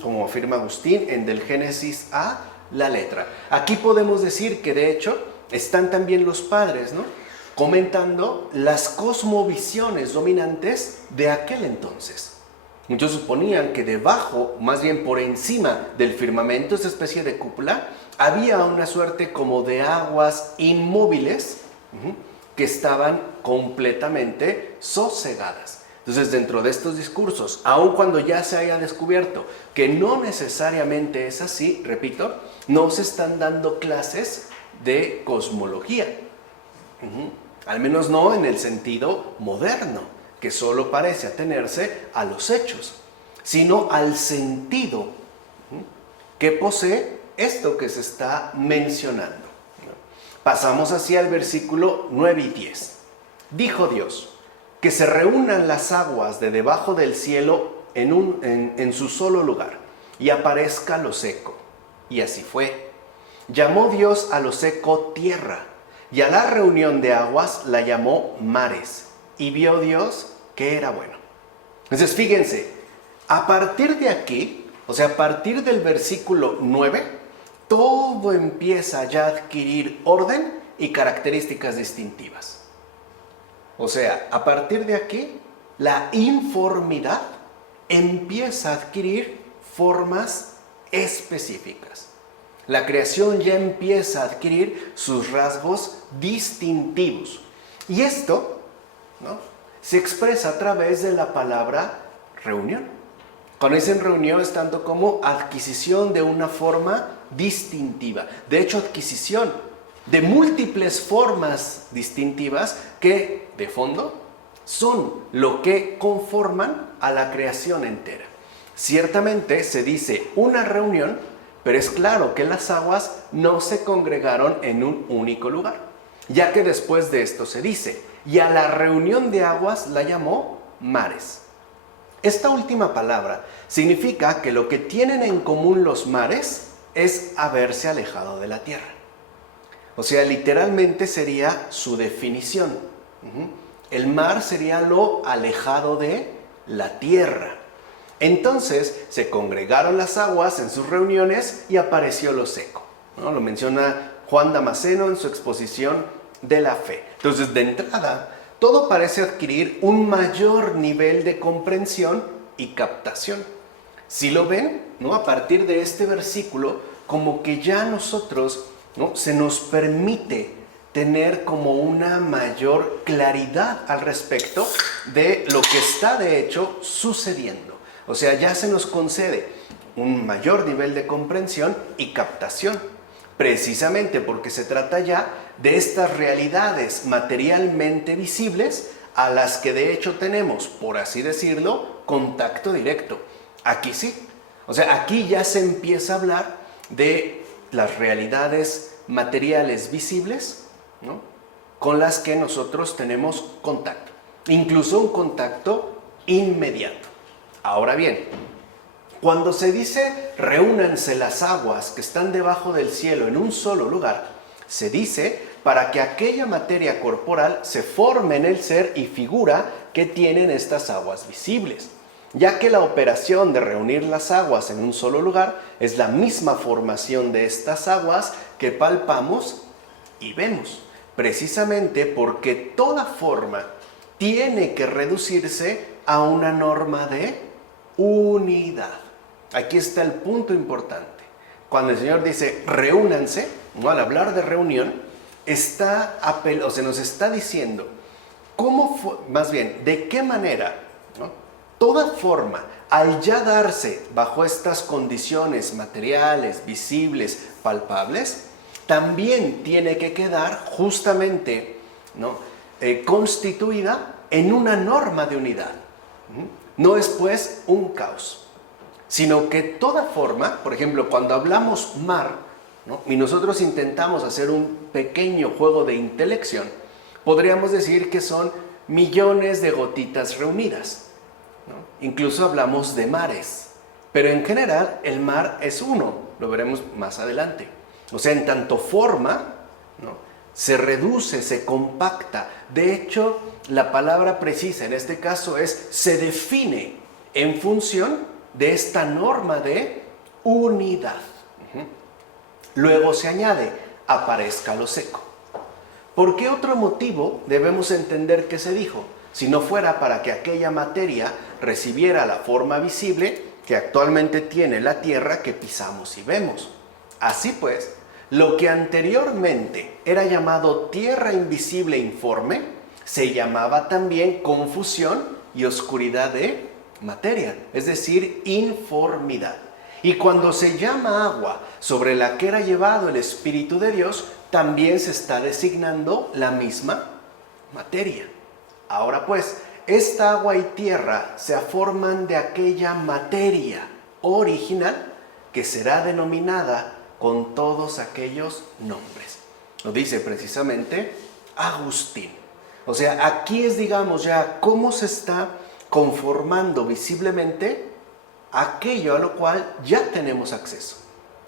como afirma Agustín en Del Génesis a la letra. Aquí podemos decir que de hecho están también los padres, ¿no?, comentando las cosmovisiones dominantes de aquel entonces. Muchos suponían que debajo, más bien por encima del firmamento, esta especie de cúpula, había una suerte como de aguas inmóviles que estaban completamente sosegadas. Entonces, dentro de estos discursos, aun cuando ya se haya descubierto que no necesariamente es así, repito, no se están dando clases de cosmología. Al menos no en el sentido moderno, que solo parece atenerse a los hechos, sino al sentido que posee esto que se está mencionando. Pasamos así al versículo 9 y 10. Dijo Dios, que se reúnan las aguas de debajo del cielo en su solo lugar, y aparezca lo seco. Y así fue. Llamó Dios a lo seco tierra, y a la reunión de aguas la llamó mares, y vio Dios que era bueno. Entonces, fíjense, a partir de aquí, o sea, a partir del versículo 9, todo empieza ya a adquirir orden y características distintivas. O sea, a partir de aquí, la informidad empieza a adquirir formas específicas. La creación ya empieza a adquirir sus rasgos distintivos. Y esto, ¿no?, se expresa a través de la palabra reunión. Cuando dicen reunión es tanto como adquisición de una forma distintiva. De hecho, adquisición de múltiples formas distintivas que, de fondo, son lo que conforman a la creación entera. Ciertamente se dice una reunión, pero es claro que las aguas no se congregaron en un único lugar, ya que después de esto se dice, y a la reunión de aguas la llamó mares. Esta última palabra significa que lo que tienen en común los mares es haberse alejado de la tierra. O sea, literalmente sería su definición. El mar sería lo alejado de la tierra. Entonces se congregaron las aguas en sus reuniones y apareció lo seco, ¿no? Lo menciona Juan Damasceno en su exposición de la fe. Entonces, de entrada, todo parece adquirir un mayor nivel de comprensión y captación. Si lo ven, ¿no? A partir de este versículo, como que ya a nosotros, ¿no? Se nos permite tener como una mayor claridad al respecto de lo que está de hecho sucediendo. O sea, ya se nos concede un mayor nivel de comprensión y captación, precisamente porque se trata ya de estas realidades materialmente visibles a las que de hecho tenemos, por así decirlo, contacto directo. Aquí sí. O sea, aquí ya se empieza a hablar de las realidades materiales visibles, ¿no? Con las que nosotros tenemos contacto. Incluso un contacto inmediato. Ahora bien, cuando se dice reúnanse las aguas que están debajo del cielo en un solo lugar, se dice para que aquella materia corporal se forme en el ser y figura que tienen estas aguas visibles, ya que la operación de reunir las aguas en un solo lugar es la misma formación de estas aguas que palpamos y vemos, precisamente porque toda forma tiene que reducirse a una norma de unidad. Aquí está el punto importante. Cuando el Señor dice reúnanse, ¿no? Al hablar de reunión, se nos está diciendo más bien, de qué manera, ¿no? Toda forma, al ya darse bajo estas condiciones materiales, visibles, palpables, también tiene que quedar justamente, ¿no? Constituida en una norma de unidad. No es pues un caos, sino que toda forma, por ejemplo, cuando hablamos mar, ¿no? Y nosotros intentamos hacer un pequeño juego de intelección, podríamos decir que son millones de gotitas reunidas, ¿no? Incluso hablamos de mares, pero en general el mar es uno, lo veremos más adelante. O sea, en tanto forma, ¿no? Se reduce, se compacta. De hecho, la palabra precisa en este caso es se define en función de esta norma de unidad. Luego se añade, aparezca lo seco. ¿Por qué otro motivo debemos entender que se dijo? Si no fuera para que aquella materia recibiera la forma visible que actualmente tiene la tierra que pisamos y vemos. Así pues, lo que anteriormente era llamado tierra invisible informe, se llamaba también confusión y oscuridad de materia, es decir, informidad. Y cuando se llama agua sobre la que era llevado el Espíritu de Dios, también se está designando la misma materia. Ahora pues, esta agua y tierra se forman de aquella materia original que será denominada con todos aquellos nombres. Lo dice precisamente Agustín. O sea, aquí es, digamos, ya cómo se está conformando visiblemente aquello a lo cual ya tenemos acceso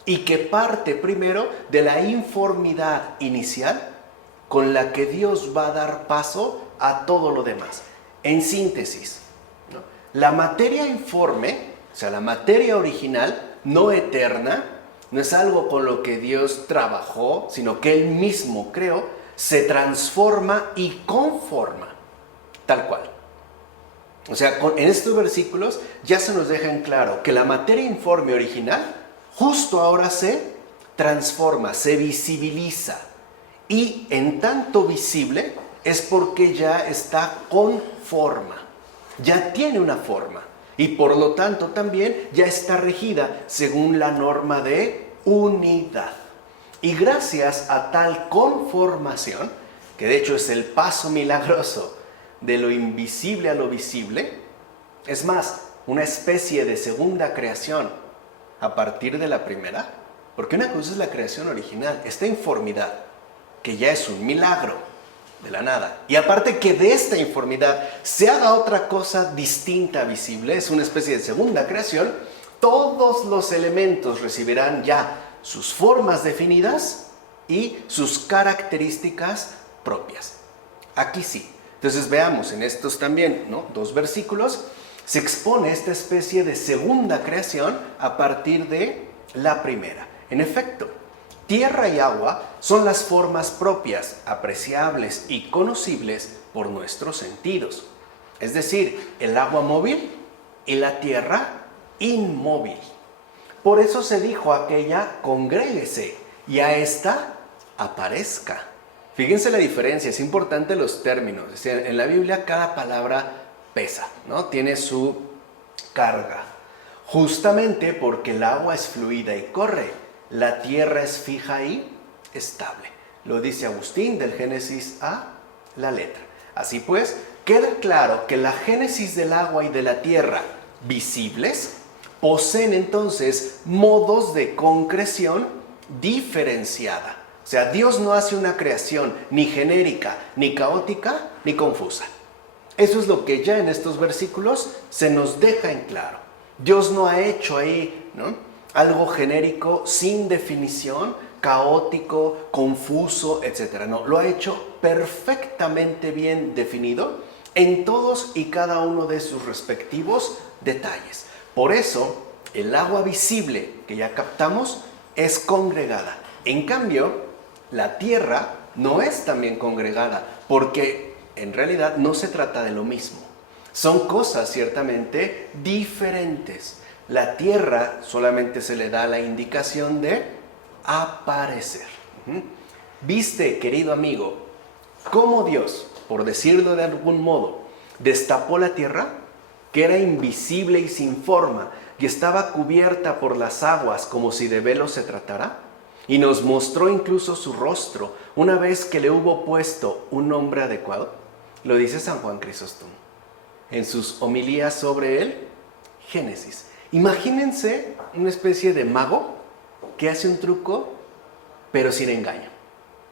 y que parte primero de la informidad inicial con la que Dios va a dar paso a todo lo demás. En síntesis, ¿no? La materia informe, o sea, la materia original, no eterna, no es algo con lo que Dios trabajó, sino que Él mismo creó, se transforma y conforma, tal cual. O sea, en estos versículos ya se nos deja en claro que la materia informe original justo ahora se transforma, se visibiliza. Y en tanto visible es porque ya está con forma, ya tiene una forma. Y por lo tanto también ya está regida según la norma de unidad. Y gracias a tal conformación, que de hecho es el paso milagroso de lo invisible a lo visible, es más, una especie de segunda creación a partir de la primera, porque una cosa es la creación original, esta informidad, que ya es un milagro, de la nada. Y aparte que de esta informidad se haga otra cosa distinta, visible, es una especie de segunda creación, todos los elementos recibirán ya sus formas definidas y sus características propias. Aquí sí. Entonces veamos en estos también, ¿no?, 2 versículos, se expone esta especie de segunda creación a partir de la primera. En efecto, tierra y agua son las formas propias, apreciables y conocibles por nuestros sentidos. Es decir, el agua móvil y la tierra inmóvil. Por eso se dijo a aquella, congréguese, y a esta, aparezca. Fíjense la diferencia, es importante los términos. Es decir, en la Biblia cada palabra pesa, ¿no? Tiene su carga. Justamente porque el agua es fluida y corre, la tierra es fija y estable. Lo dice Agustín del Génesis a la letra. Así pues, queda claro que la génesis del agua y de la tierra visibles poseen entonces modos de concreción diferenciada. O sea, Dios no hace una creación ni genérica, ni caótica, ni confusa. Eso es lo que ya en estos versículos se nos deja en claro. Dios no ha hecho ahí, ¿no?, algo genérico, sin definición, caótico, confuso, etc. No, lo ha hecho perfectamente bien definido en todos y cada uno de sus respectivos detalles. Por eso, el agua visible que ya captamos es congregada. En cambio, la tierra no es también congregada, porque en realidad no se trata de lo mismo. Son cosas ciertamente diferentes. La tierra solamente se le da la indicación de aparecer. ¿Viste, querido amigo, cómo Dios, por decirlo de algún modo, destapó la tierra, que era invisible y sin forma, y estaba cubierta por las aguas como si de velo se tratara? Y nos mostró incluso su rostro, una vez que le hubo puesto un nombre adecuado. Lo dice San Juan Crisóstomo en sus homilías sobre el Génesis. Imagínense una especie de mago que hace un truco, pero sin engaño.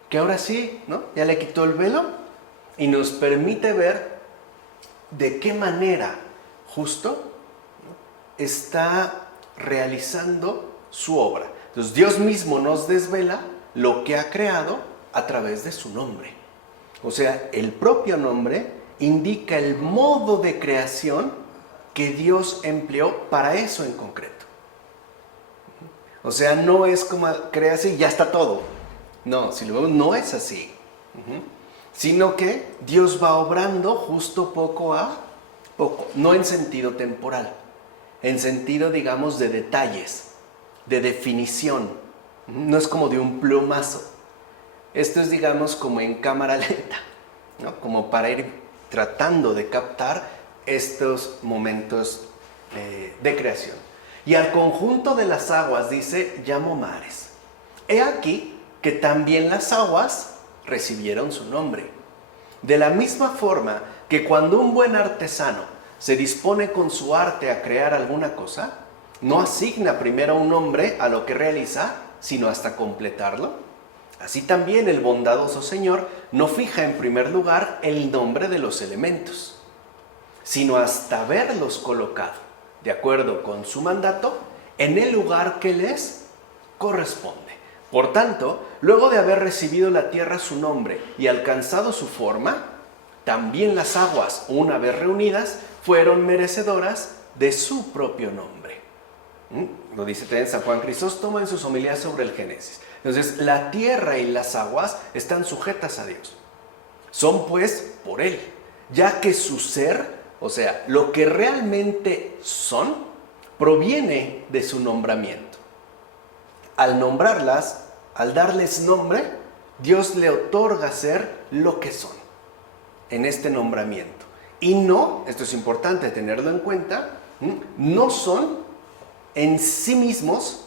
Que ahora sí, ¿no?, ya le quitó el velo y nos permite ver de qué manera justo, ¿no?, está realizando su obra. Entonces Dios mismo nos desvela lo que ha creado a través de su nombre. O sea, el propio nombre indica el modo de creación que Dios empleó para eso en concreto. O sea, no es como crea así y ya está todo. No, si lo vemos, no es así. Sino que Dios va obrando justo poco a poco, no en sentido temporal, en sentido, digamos, de detalles, de definición. No es como de un plumazo. Esto es, digamos, como en cámara lenta, ¿no?, como para ir tratando de captar estos momentos de creación. Y al conjunto de las aguas dice, llamó mares. He aquí que también las aguas recibieron su nombre. De la misma forma que cuando un buen artesano se dispone con su arte a crear alguna cosa, no asigna primero un nombre a lo que realiza, sino hasta completarlo. Así también el bondadoso Señor no fija en primer lugar el nombre de los elementos, sino hasta haberlos colocado, de acuerdo con su mandato, en el lugar que les corresponde. Por tanto, luego de haber recibido la tierra su nombre y alcanzado su forma, también las aguas, una vez reunidas, fueron merecedoras de su propio nombre. Lo dice también San Juan Crisóstomo en sus homilías sobre el Génesis. Entonces, la tierra y las aguas están sujetas a Dios. Son pues por Él, ya que su ser, o sea, lo que realmente son, proviene de su nombramiento. Al nombrarlas, al darles nombre, Dios le otorga ser lo que son en este nombramiento. Y no, esto es importante tenerlo en cuenta, no son en sí mismos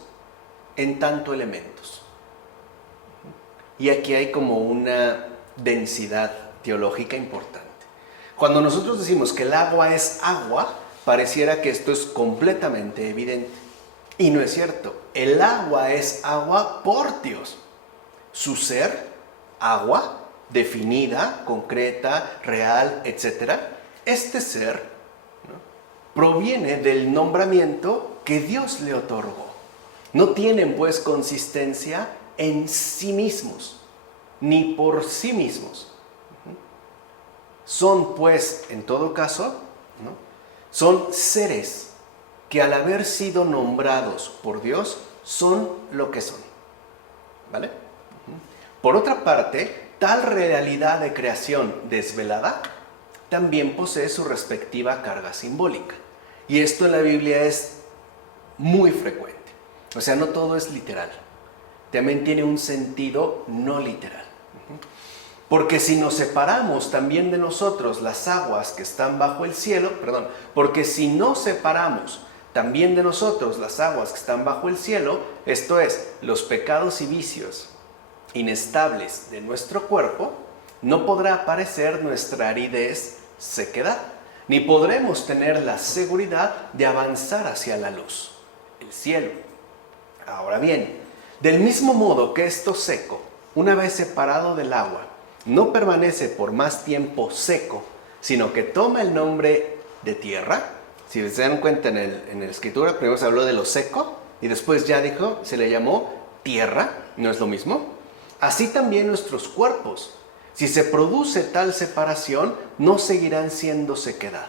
en tanto elementos. Y aquí hay como una densidad teológica importante. Cuando nosotros decimos que el agua es agua, pareciera que esto es completamente evidente. Y no es cierto. El agua es agua por Dios. Su ser, agua, definida, concreta, real, etc., este ser, ¿no?, proviene del nombramiento que Dios le otorgó. No tienen pues consistencia en sí mismos, ni por sí mismos. Son pues, en todo caso, ¿no?, son seres que al haber sido nombrados por Dios, son lo que son. ¿Vale? Por otra parte, tal realidad de creación desvelada también posee su respectiva carga simbólica. Y esto en la Biblia es muy frecuente. O sea, no todo es literal. También tiene un sentido no literal. Porque si nos separamos también de nosotros las aguas que están bajo el cielo, porque si no separamos también de nosotros las aguas que están bajo el cielo, esto es, los pecados y vicios inestables de nuestro cuerpo, no podrá aparecer nuestra aridez, sequedad, ni podremos tener la seguridad de avanzar hacia la luz, el cielo. Ahora bien, del mismo modo que esto seco, una vez separado del agua, no permanece por más tiempo seco, sino que toma el nombre de tierra. Si se dan cuenta en la escritura, primero se habló de lo seco y después ya se le llamó tierra, ¿no es lo mismo? Así también nuestros cuerpos, si se produce tal separación, no seguirán siendo sequedad,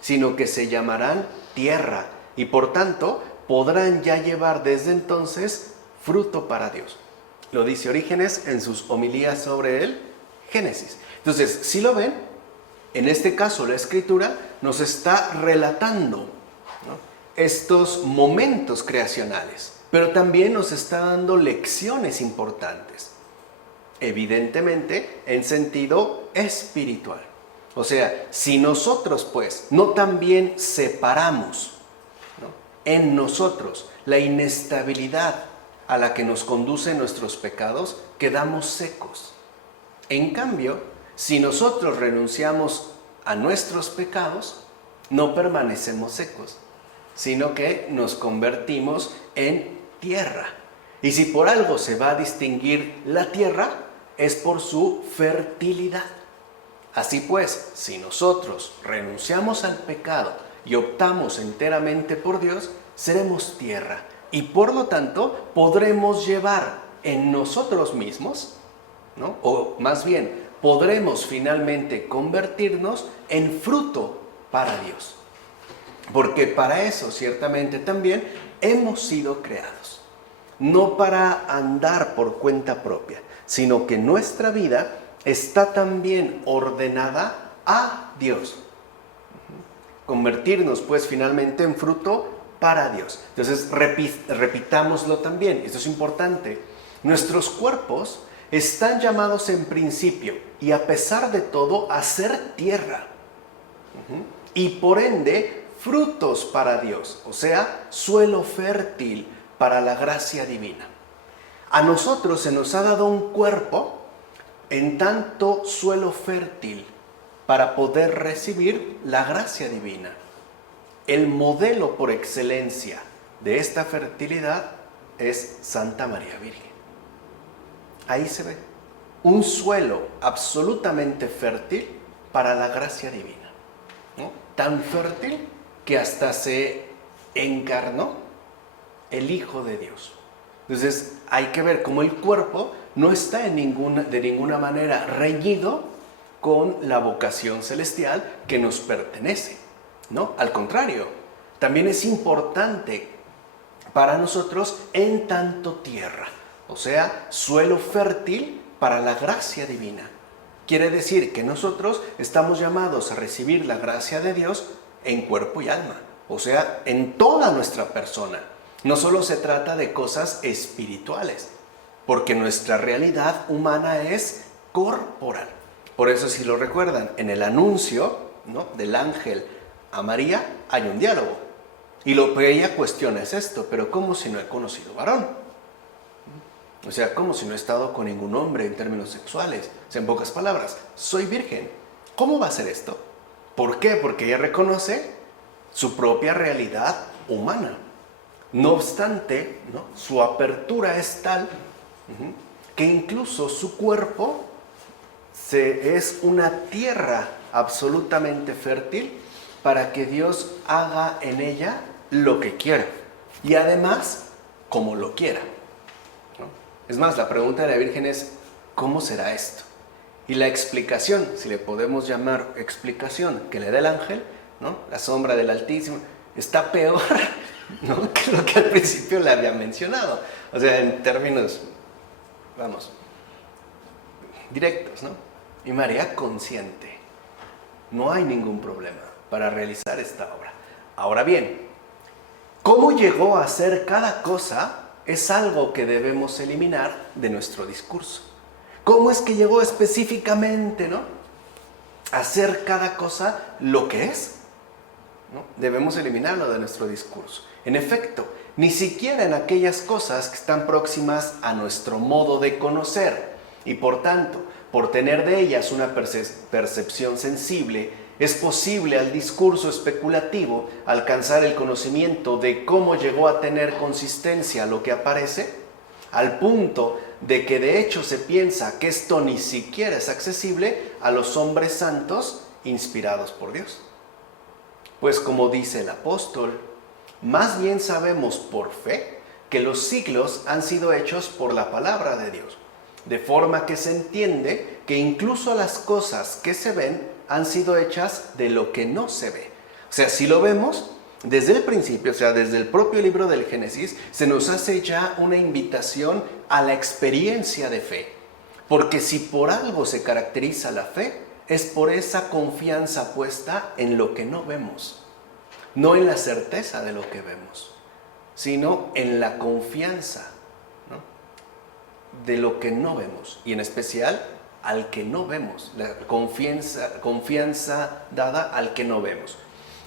sino que se llamarán tierra y por tanto podrán ya llevar desde entonces fruto para Dios. Lo dice Orígenes en sus homilías sobre el Génesis. Entonces, si lo ven, en este caso la Escritura nos está relatando, ¿no?, estos momentos creacionales, pero también nos está dando lecciones importantes, evidentemente en sentido espiritual. O sea, si nosotros pues no también separamos, ¿no?, en nosotros la inestabilidad a la que nos conducen nuestros pecados, quedamos secos. En cambio, si nosotros renunciamos a nuestros pecados, no permanecemos secos, sino que nos convertimos en tierra. Y si por algo se va a distinguir la tierra, es por su fertilidad. Así pues, si nosotros renunciamos al pecado y optamos enteramente por Dios, seremos tierra. Y por lo tanto, podremos llevar en nosotros mismos, ¿no?, o más bien, podremos finalmente convertirnos en fruto para Dios. Porque para eso ciertamente también hemos sido creados. No para andar por cuenta propia, sino que nuestra vida está también ordenada a Dios. Convertirnos pues finalmente en fruto para Dios. Entonces repitámoslo también, esto es importante. Nuestros cuerpos están llamados en principio y a pesar de todo a ser tierra. Y por ende frutos para Dios, o sea, suelo fértil para la gracia divina. A nosotros se nos ha dado un cuerpo en tanto suelo fértil para poder recibir la gracia divina. El modelo por excelencia de esta fertilidad es Santa María Virgen. Ahí se ve un suelo absolutamente fértil para la gracia divina, ¿no? Tan fértil que hasta se encarnó el Hijo de Dios. Entonces hay que ver cómo el cuerpo no está de ninguna manera reñido con la vocación celestial que nos pertenece, ¿no? Al contrario, también es importante para nosotros en tanto tierra, o sea, suelo fértil para la gracia divina. Quiere decir que nosotros estamos llamados a recibir la gracia de Dios en cuerpo y alma, o sea, en toda nuestra persona. No solo se trata de cosas espirituales, porque nuestra realidad humana es corporal. Por eso, si lo recuerdan, en el anuncio, ¿no?, del ángel a María hay un diálogo. Y lo que ella cuestiona es esto: pero ¿cómo si no he conocido varón? O sea, ¿cómo si no he estado con ningún hombre en términos sexuales? O sea, en pocas palabras, soy virgen. ¿Cómo va a ser esto? ¿Por qué? Porque ella reconoce su propia realidad humana. No obstante, ¿no?, su apertura es tal que incluso su cuerpo es una tierra absolutamente fértil para que Dios haga en ella lo que quiera. Y además, como lo quiera, ¿no? Es más, la pregunta de la Virgen es, ¿cómo será esto? Y la explicación, si le podemos llamar explicación, que le da el ángel, ¿no? La sombra del Altísimo, está peor, ¿no?, que lo que al principio le había mencionado. O sea, en términos, vamos, directos, ¿no? Y María consciente. No hay ningún problema para realizar esta obra. Ahora bien, cómo llegó a ser cada cosa es algo que debemos eliminar de nuestro discurso. ¿Cómo es que llegó específicamente, ¿no?, a ser cada cosa lo que es? ¿No? Debemos eliminarlo de nuestro discurso. En efecto, ni siquiera en aquellas cosas que están próximas a nuestro modo de conocer y por tanto, por tener de ellas una percepción sensible, es posible al discurso especulativo alcanzar el conocimiento de cómo llegó a tener consistencia lo que aparece, al punto de que de hecho se piensa que esto ni siquiera es accesible a los hombres santos inspirados por Dios. Pues como dice el apóstol, más bien sabemos por fe que los siglos han sido hechos por la palabra de Dios, de forma que se entiende que incluso las cosas que se ven han sido hechas de lo que no se ve. O sea, si lo vemos desde el principio, o sea, desde el propio libro del Génesis, se nos hace ya una invitación a la experiencia de fe. Porque si por algo se caracteriza la fe, es por esa confianza puesta en lo que no vemos. No en la certeza de lo que vemos, sino en la confianza, ¿no?, de lo que no vemos. Y en especial al que no vemos, la confianza dada al que no vemos.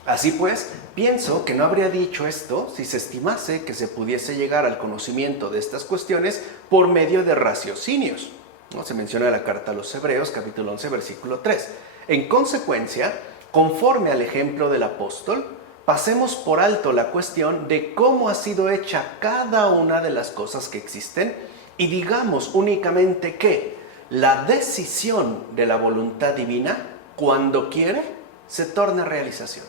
Así pues, pienso que no habría dicho esto si se estimase que se pudiese llegar al conocimiento de estas cuestiones por medio de raciocinios, ¿no? Se menciona la carta a los Hebreos, capítulo 11, versículo 3. En consecuencia, conforme al ejemplo del apóstol, pasemos por alto la cuestión de cómo ha sido hecha cada una de las cosas que existen y digamos únicamente que la decisión de la voluntad divina, cuando quiere, se torna realización.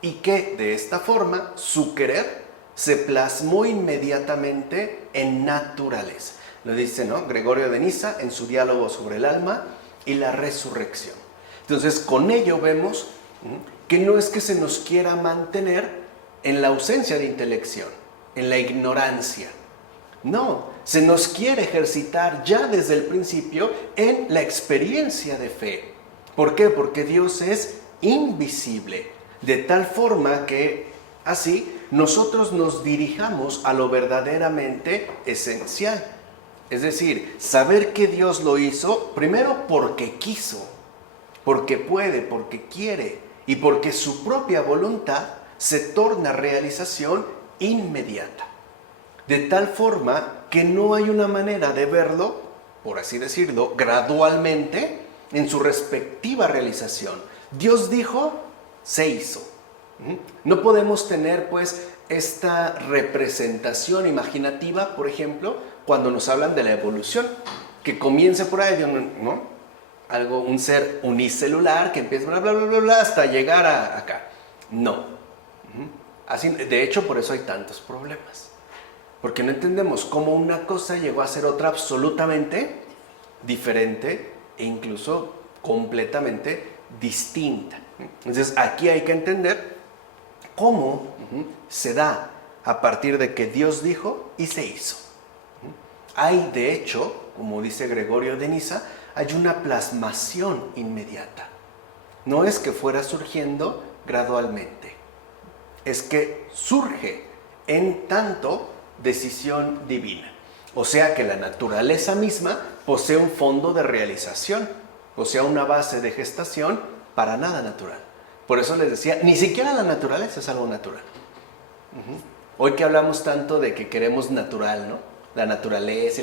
Y que de esta forma su querer se plasmó inmediatamente en naturaleza. Lo dice, ¿no?, Gregorio de Nisa en su diálogo sobre el alma y la resurrección. Entonces, con ello vemos que no es que se nos quiera mantener en la ausencia de intelección, en la ignorancia. No, se nos quiere ejercitar ya desde el principio en la experiencia de fe. ¿Por qué? Porque Dios es invisible, de tal forma que así nosotros nos dirijamos a lo verdaderamente esencial. Es decir, saber que Dios lo hizo, primero porque quiso, porque puede, porque quiere y porque su propia voluntad se torna realización inmediata. De tal forma que no hay una manera de verlo, por así decirlo, gradualmente en su respectiva realización. Dios dijo, se hizo. No podemos tener pues esta representación imaginativa, por ejemplo, cuando nos hablan de la evolución, que comience por ahí, ¿no?, algo, un ser unicelular que empieza bla, bla, bla, bla, bla, hasta llegar a acá. No. Así, de hecho, por eso hay tantos problemas. Porque no entendemos cómo una cosa llegó a ser otra absolutamente diferente e incluso completamente distinta. Entonces, aquí hay que entender cómo se da a partir de que Dios dijo y se hizo. Hay, de hecho, como dice Gregorio de Nisa, hay una plasmación inmediata. No es que fuera surgiendo gradualmente, es que surge en tanto decisión divina. O sea que la naturaleza misma posee un fondo de realización, o sea, una base de gestación para nada natural. Por eso les decía, ni siquiera la naturaleza es algo natural. Hoy que hablamos tanto de que queremos natural, ¿no?, la naturaleza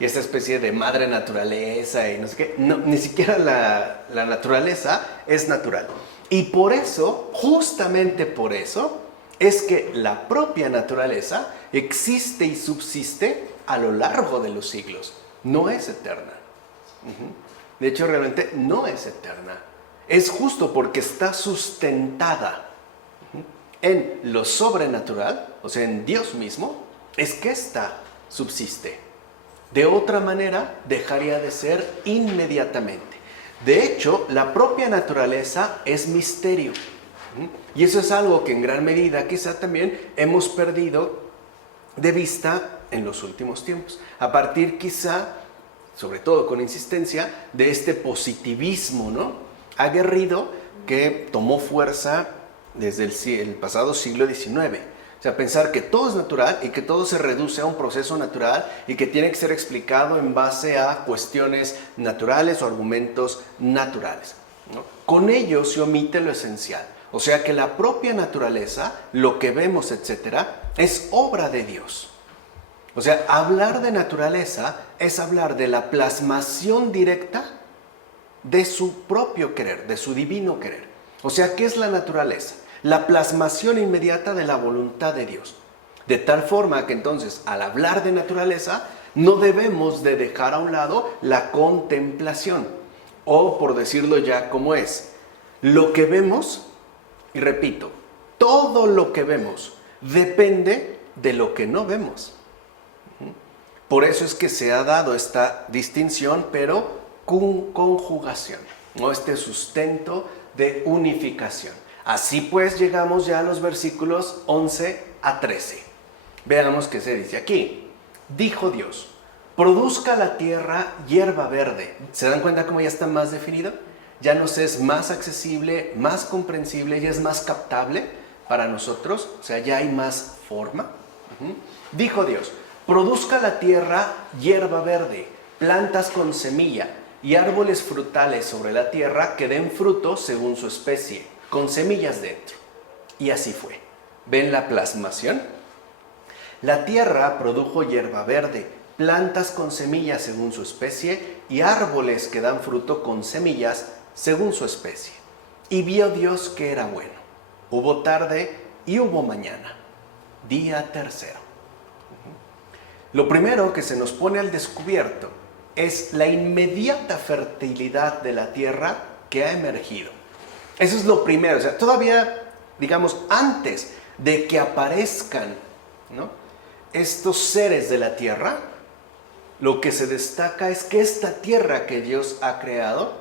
y esta especie de madre naturaleza y no sé qué, no, ni siquiera la naturaleza es natural. Y por eso, justamente por eso, es que la propia naturaleza existe y subsiste a lo largo de los siglos. no es eterna. De hecho, realmente no es eterna. Es justo porque está sustentada en lo sobrenatural, o sea, en Dios mismo, es que ésta subsiste. De otra manera, dejaría de ser inmediatamente. De hecho, la propia naturaleza es misterio. Y eso es algo que en gran medida quizá también hemos perdido de vista en los últimos tiempos. A partir quizá, sobre todo con insistencia, de este positivismo, ¿no?, aguerrido que tomó fuerza desde el pasado siglo XIX. O sea, pensar que todo es natural y que todo se reduce a un proceso natural y que tiene que ser explicado en base a cuestiones naturales o argumentos naturales, ¿no? Con ello se omite lo esencial. O sea que la propia naturaleza, lo que vemos, etcétera, es obra de Dios. O sea, hablar de naturaleza es hablar de la plasmación directa de su propio querer, de su divino querer. O sea, ¿qué es la naturaleza? La plasmación inmediata de la voluntad de Dios. De tal forma que entonces, al hablar de naturaleza, no debemos de dejar a un lado la contemplación. O, por decirlo ya como es, lo que vemos, y repito, todo lo que vemos depende de lo que no vemos. Por eso es que se ha dado esta distinción, pero con conjugación, ¿no? Este sustento de unificación. Así pues, llegamos ya a los versículos 11 a 13. Veamos qué se dice aquí. Dijo Dios, produzca la tierra hierba verde. ¿Se dan cuenta cómo ya está más definido? Ya nos es más accesible, más comprensible, ya es más captable para nosotros. O sea, ya hay más forma. Dijo Dios, produzca la tierra hierba verde, plantas con semilla y árboles frutales sobre la tierra que den fruto según su especie, con semillas dentro. Y así fue. ¿Ven la plasmación? La tierra produjo hierba verde, plantas con semillas según su especie y árboles que dan fruto con semillas según su especie. Y vio Dios que era bueno. Hubo tarde y hubo mañana, día tercero. Lo primero que se nos pone al descubierto es la inmediata fertilidad de la tierra que ha emergido. Eso es lo primero. O sea, todavía, digamos, antes de que aparezcan, ¿no?, estos seres de la tierra, lo que se destaca es que esta tierra que Dios ha creado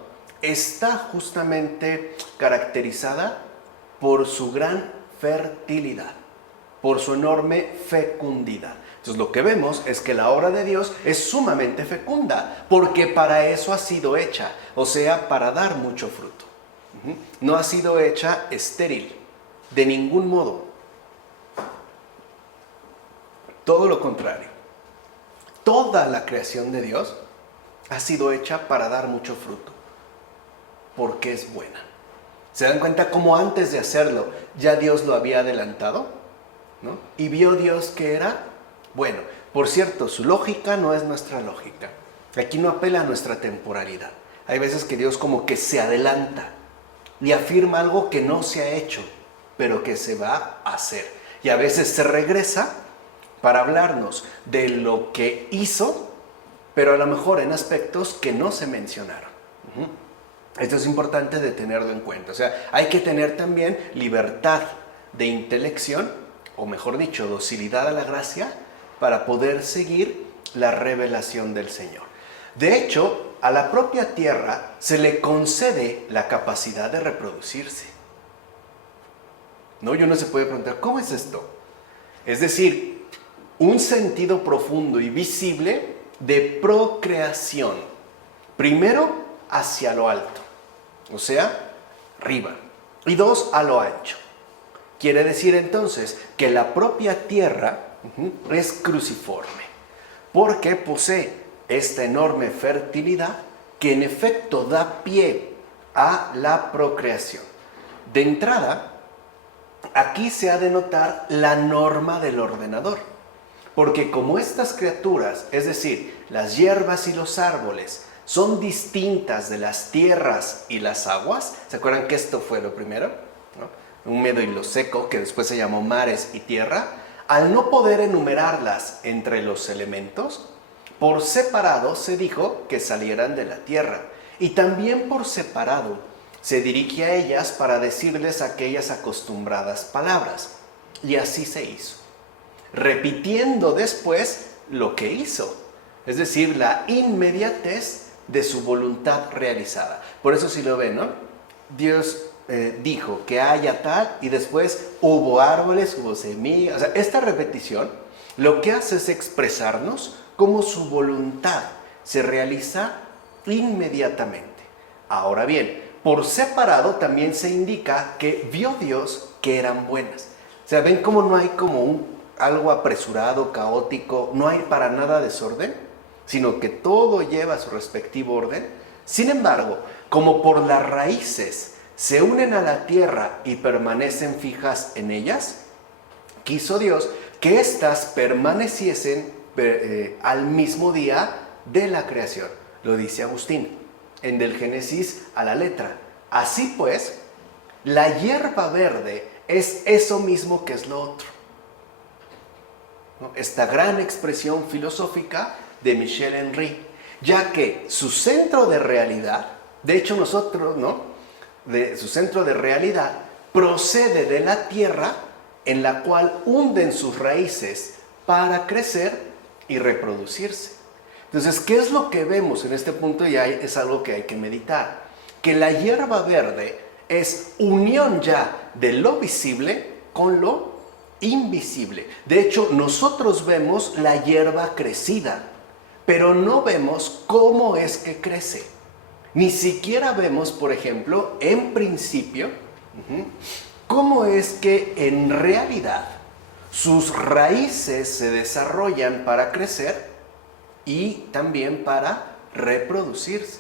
está justamente caracterizada por su gran fertilidad, por su enorme fecundidad. Entonces lo que vemos es que la obra de Dios es sumamente fecunda, porque para eso ha sido hecha, o sea, para dar mucho fruto. No ha sido hecha estéril, de ningún modo. Todo lo contrario. Toda la creación de Dios ha sido hecha para dar mucho fruto, porque es buena. ¿Se dan cuenta cómo antes de hacerlo ya Dios lo había adelantado? ¿No? Y vio Dios que era bueno. Por cierto, su lógica no es nuestra lógica. Aquí no apela a nuestra temporalidad. Hay veces que Dios como que se adelanta y afirma algo que no se ha hecho, pero que se va a hacer. Y a veces se regresa para hablarnos de lo que hizo, pero a lo mejor en aspectos que no se mencionaron. Esto es importante de tenerlo en cuenta. O sea, hay que tener también libertad de intelección, o mejor dicho, docilidad a la gracia, para poder seguir la revelación del Señor. De hecho, a la propia tierra se le concede la capacidad de reproducirse. ¿No? Y uno se puede preguntar, ¿cómo es esto? Es decir, un sentido profundo y visible de procreación. Primero, hacia lo alto, o sea, arriba. Y dos, a lo ancho. Quiere decir entonces que la propia tierra es cruciforme, porque posee esta enorme fertilidad que en efecto da pie a la procreación. De entrada, aquí se ha de notar la norma del ordenador, porque como estas criaturas, es decir, las hierbas y los árboles, son distintas de las tierras y las aguas, ¿se acuerdan que esto fue lo primero? ¿No? Un húmedo y lo seco, que después se llamó mares y tierra. Al no poder enumerarlas entre los elementos, por separado se dijo que salieran de la tierra, y también por separado se dirige a ellas para decirles aquellas acostumbradas palabras. Y así se hizo, repitiendo después lo que hizo, es decir, la inmediatez de su voluntad realizada. Por eso si lo ven, ¿no? Dios dijo que haya tal, y después hubo árboles, hubo semillas. O sea, esta repetición lo que hace es expresarnos cómo su voluntad se realiza inmediatamente. Ahora bien, por separado también se indica que vio Dios que eran buenas. O sea, ¿ven cómo no hay como algo apresurado, caótico? No hay para nada desorden, sino que todo lleva su respectivo orden. Sin embargo, como por las raíces se unen a la tierra y permanecen fijas en ellas, quiso Dios que éstas permaneciesen al mismo día de la creación. Lo dice Agustín, en Del Génesis a la letra. Así pues, la hierba verde es eso mismo que es lo otro, ¿no? Esta gran expresión filosófica de Michel Henry, ya que su centro de realidad, de hecho nosotros, ¿no? Su centro de realidad procede de la tierra en la cual hunden sus raíces para crecer y reproducirse. Entonces, ¿qué es lo que vemos en este punto? Ya es algo que hay que meditar. Que la hierba verde es unión ya de lo visible con lo invisible. De hecho, nosotros vemos la hierba crecida, pero no vemos cómo es que crece. Ni siquiera vemos, por ejemplo, en principio, cómo es que en realidad sus raíces se desarrollan para crecer y también para reproducirse.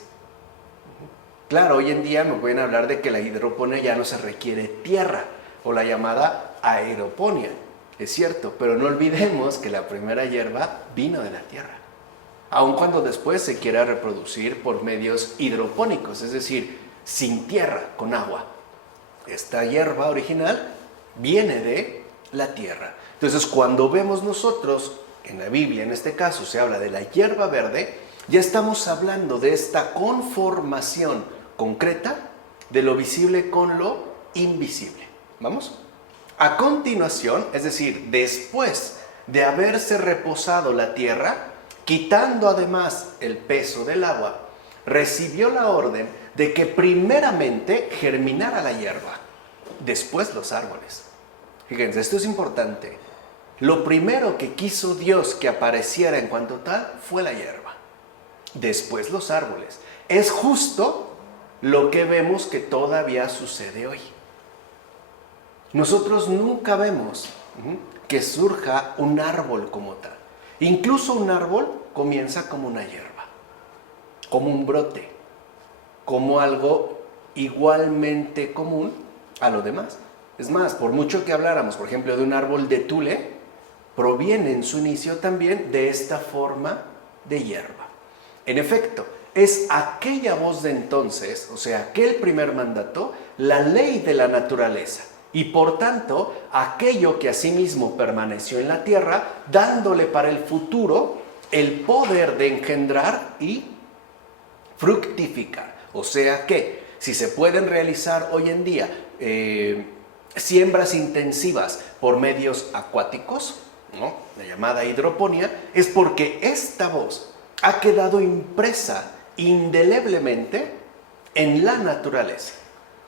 Claro, hoy en día me pueden hablar de que la hidroponía ya no se requiere tierra, o la llamada aeroponía. Es cierto, pero no olvidemos que la primera hierba vino de la tierra, aun cuando después se quiera reproducir por medios hidropónicos, es decir, sin tierra, con agua. Esta hierba original viene de la tierra. Entonces, cuando vemos nosotros, en la Biblia en este caso se habla de la hierba verde, ya estamos hablando de esta conformación concreta de lo visible con lo invisible. ¿Vamos? A continuación, es decir, después de haberse reposado la tierra, quitando además el peso del agua, recibió la orden de que primeramente germinara la hierba, después los árboles. Fíjense, esto es importante. Lo primero que quiso Dios que apareciera en cuanto tal fue la hierba, después los árboles. Es justo lo que vemos que todavía sucede hoy. Nosotros nunca vemos que surja un árbol como tal. Incluso un árbol comienza como una hierba, como un brote, como algo igualmente común a lo demás. Es más, por mucho que habláramos, por ejemplo, de un árbol de tule, proviene en su inicio también de esta forma de hierba. En efecto, es aquella voz de entonces, o sea, aquel primer mandato, la ley de la naturaleza, y por tanto, aquello que asimismo permaneció en la tierra, dándole para el futuro el poder de engendrar y fructificar. O sea que, si se pueden realizar hoy en día siembras intensivas por medios acuáticos, ¿no? La llamada hidroponía, es porque esta voz ha quedado impresa indeleblemente en la naturaleza.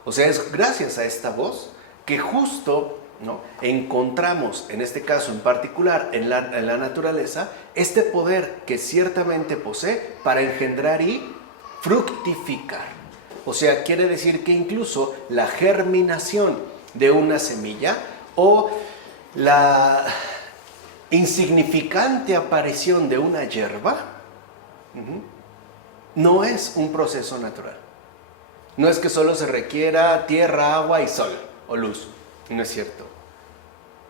O sea, es gracias a esta voz que justo, ¿no?, encontramos, en este caso en particular, en la naturaleza, este poder que ciertamente posee para engendrar y fructificar. O sea, quiere decir que incluso la germinación de una semilla o la insignificante aparición de una hierba no es un proceso natural. No es que solo se requiera tierra, agua y sol o luz. No es cierto.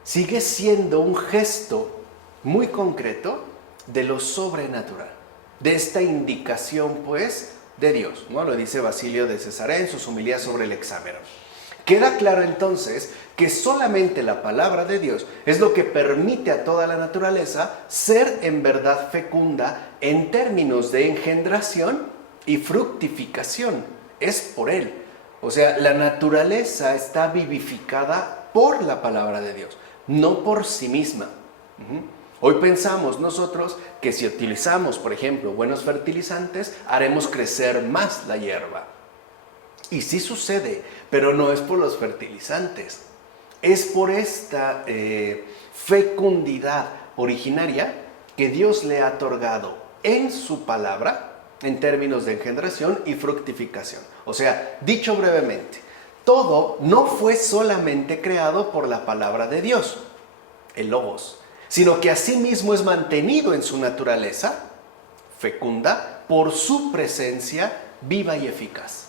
Sigue siendo un gesto muy concreto de lo sobrenatural, de esta indicación, pues, de Dios, ¿no? Lo dice Basilio de Cesarea en sus homilías sobre el Hexámero. Queda claro entonces que solamente la palabra de Dios es lo que permite a toda la naturaleza ser en verdad fecunda en términos de engendración y fructificación. Es por Él. O sea, la naturaleza está vivificada por la palabra de Dios, no por sí misma. Hoy pensamos nosotros que si utilizamos, por ejemplo, buenos fertilizantes, haremos crecer más la hierba. Y sí sucede, pero no es por los fertilizantes. Es por esta fecundidad originaria que Dios le ha otorgado en su palabra en términos de engendración y fructificación. O sea, dicho brevemente, todo no fue solamente creado por la palabra de Dios, el Logos, sino que asimismo es mantenido en su naturaleza fecunda por su presencia viva y eficaz.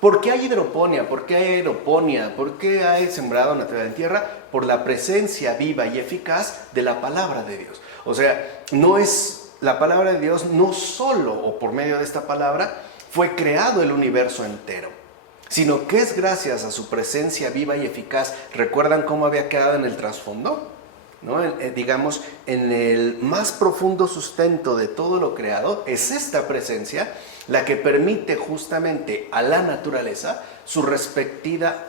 ¿Por qué hay hidroponía? ¿Por qué hay aeroponía? ¿Por qué hay sembrado natural en tierra? Por la presencia viva y eficaz de la palabra de Dios. O sea, no es la palabra de Dios, no solo o por medio de esta palabra fue creado el universo entero, sino que es gracias a su presencia viva y eficaz. ¿Recuerdan cómo había quedado en el trasfondo? ¿No? Digamos, en el más profundo sustento de todo lo creado, es esta presencia la que permite justamente a la naturaleza su respectiva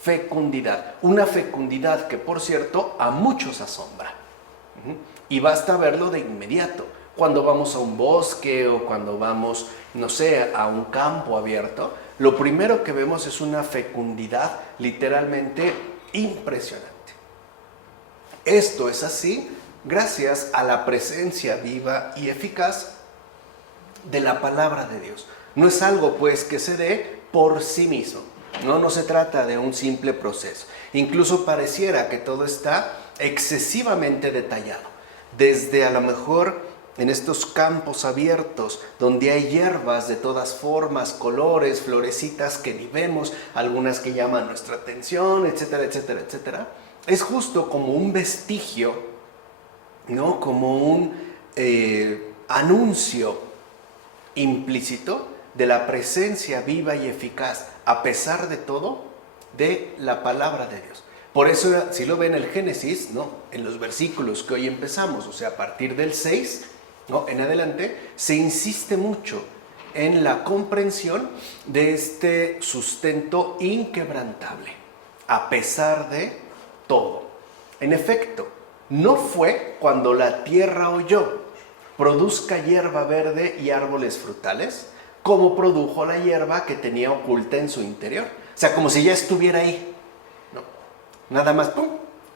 fecundidad. Una fecundidad que, por cierto, a muchos asombra. Y basta verlo de inmediato. Cuando vamos a un bosque o cuando vamos, no sé, a un campo abierto, lo primero que vemos es una fecundidad literalmente impresionante. Esto es así gracias a la presencia viva y eficaz de la palabra de Dios. No es algo pues que se dé por sí mismo. No se trata de un simple proceso. Incluso pareciera que todo está excesivamente detallado. Desde a lo mejor en estos campos abiertos donde hay hierbas de todas formas, colores, florecitas que ni vemos, algunas que llaman nuestra atención, etcétera, etcétera, etcétera. Es justo como un vestigio, ¿no? Como un anuncio implícito de la presencia viva y eficaz, a pesar de todo, de la palabra de Dios. Por eso, si lo ven en el Génesis, ¿no? En los versículos que hoy empezamos, o sea, a partir del 6, ¿no? En adelante, se insiste mucho en la comprensión de este sustento inquebrantable, a pesar de todo. En efecto, no fue cuando la tierra oyó, produzca hierba verde y árboles frutales, como produjo la hierba que tenía oculta en su interior. O sea, como si ya estuviera ahí. No, nada más, ¡pum!,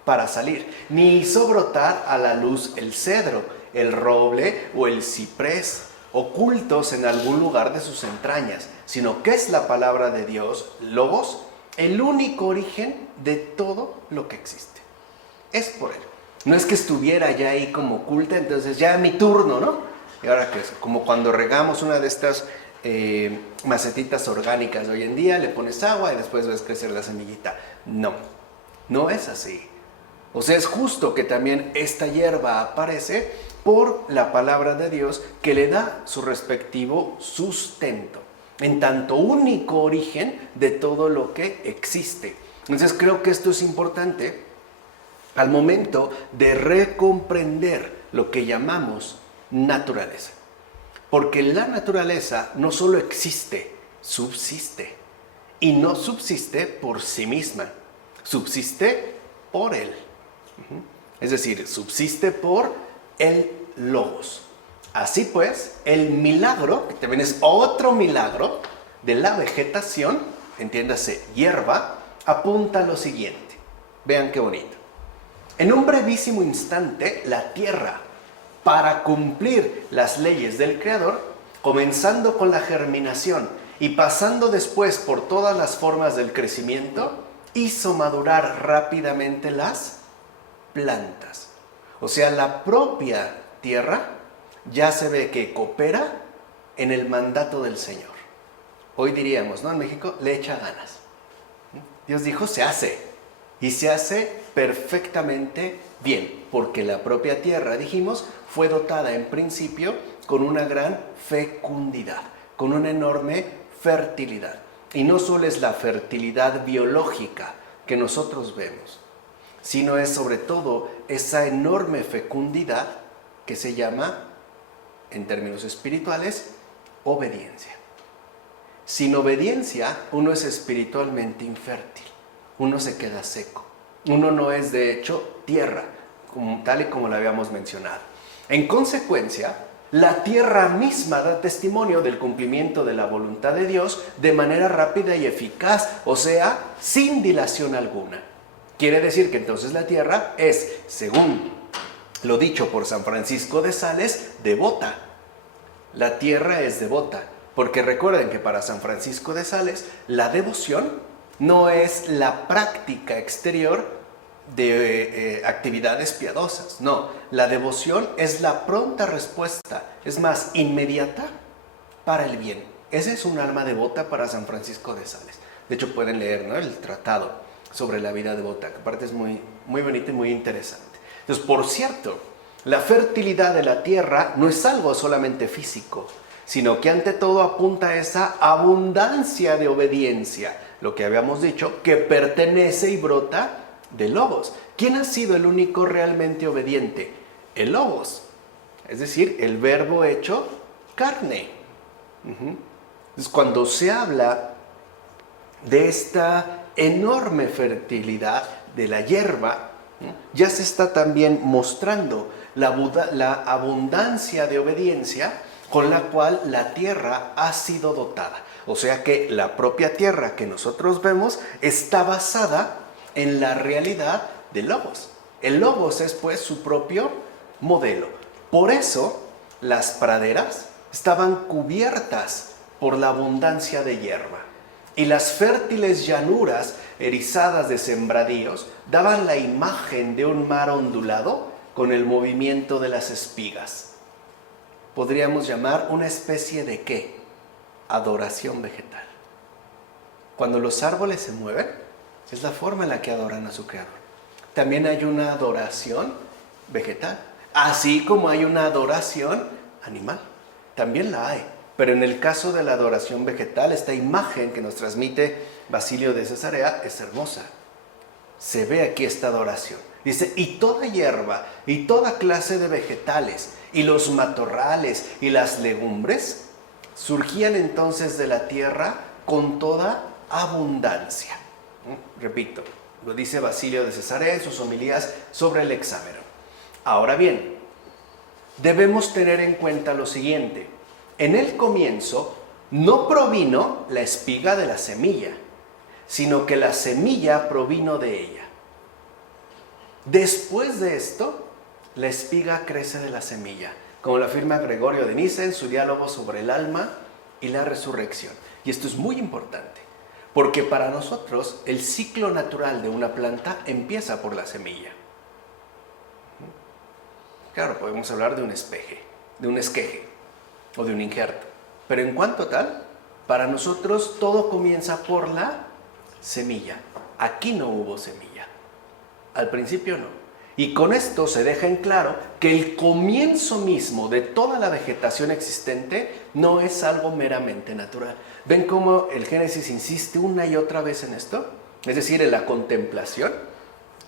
para salir. Ni hizo brotar a la luz el cedro, el roble o el ciprés, ocultos en algún lugar de sus entrañas, sino que es la palabra de Dios, Logos, el único origen de todo lo que existe. Es por Él. No es que estuviera ya ahí como oculta, entonces ya mi turno, ¿no? Y ahora que es como cuando regamos una de estas macetitas orgánicas de hoy en día, le pones agua y después ves crecer la semillita. No, no es así. O sea, es justo que también esta hierba aparece por la palabra de Dios que le da su respectivo sustento, en tanto único origen de todo lo que existe. Entonces creo que esto es importante al momento de recomprender lo que llamamos naturaleza. Porque la naturaleza no solo existe, subsiste. Y no subsiste por sí misma, subsiste por Él. Es decir, subsiste por el Logos. Así pues, el milagro, que también es otro milagro de la vegetación, entiéndase hierba, apunta a lo siguiente. Vean qué bonito. En un brevísimo instante, la tierra, para cumplir las leyes del Creador, comenzando con la germinación y pasando después por todas las formas del crecimiento, hizo madurar rápidamente las plantas. O sea, la propia tierra ya se ve que coopera en el mandato del Señor. Hoy diríamos, ¿no? En México, le echa ganas. Dios dijo, se hace. Y se hace perfectamente bien, porque la propia tierra, dijimos, fue dotada en principio con una gran fecundidad, con una enorme fertilidad. Y no solo es la fertilidad biológica que nosotros vemos, sino es sobre todo esa enorme fecundidad que se llama, en términos espirituales, obediencia. Sin obediencia, uno es espiritualmente infértil, uno se queda seco, uno no es de hecho tierra, tal y como lo habíamos mencionado. En consecuencia, la tierra misma da testimonio del cumplimiento de la voluntad de Dios de manera rápida y eficaz, o sea, sin dilación alguna. Quiere decir que entonces la tierra es, según lo dicho por San Francisco de Sales, devota. La tierra es devota, porque recuerden que para San Francisco de Sales la devoción no es la práctica exterior de actividades piadosas, no, la devoción es la pronta respuesta, es más, inmediata para el bien. Ese es un alma devota para San Francisco de Sales. De hecho pueden leer, ¿no?, el tratado sobre la vida devota, que aparte es muy bonito y muy interesante. Entonces, por cierto, la fertilidad de la tierra no es algo solamente físico, sino que ante todo apunta a esa abundancia de obediencia, lo que habíamos dicho, que pertenece y brota de Logos. ¿Quién ha sido el único realmente obediente? El Logos, es decir, el verbo hecho carne. Entonces, cuando se habla de esta enorme fertilidad de la hierba, ya se está también mostrando la abundancia de obediencia con la cual la tierra ha sido dotada. O sea que la propia tierra que nosotros vemos está basada en la realidad del Logos. El Logos es pues su propio modelo. Por eso las praderas estaban cubiertas por la abundancia de hierba. Y las fértiles llanuras erizadas de sembradíos daban la imagen de un mar ondulado con el movimiento de las espigas. Podríamos llamar una especie de ¿qué? Adoración vegetal. Cuando los árboles se mueven, es la forma en la que adoran a su creador. También hay una adoración vegetal, así como hay una adoración animal. También la hay. Pero en el caso de la adoración vegetal, esta imagen que nos transmite Basilio de Cesarea es hermosa. Se ve aquí esta adoración. Dice, y toda hierba, y toda clase de vegetales, y los matorrales, y las legumbres, surgían entonces de la tierra con toda abundancia. Repito, lo dice Basilio de Cesarea en sus homilías sobre el Hexámero. Ahora bien, debemos tener en cuenta lo siguiente. En el comienzo no provino la espiga de la semilla, sino que la semilla provino de ella. Después de esto, la espiga crece de la semilla, como lo afirma Gregorio de Niza en su diálogo sobre el alma y la resurrección. Y esto es muy importante, porque para nosotros el ciclo natural de una planta empieza por la semilla. Claro, podemos hablar de un esqueje o de un injerto, pero en cuanto tal, para nosotros todo comienza por la semilla. Aquí no hubo semilla, al principio no. Y con esto se deja en claro que el comienzo mismo de toda la vegetación existente no es algo meramente natural. ¿Ven cómo el Génesis insiste una y otra vez en esto? Es decir, en la contemplación,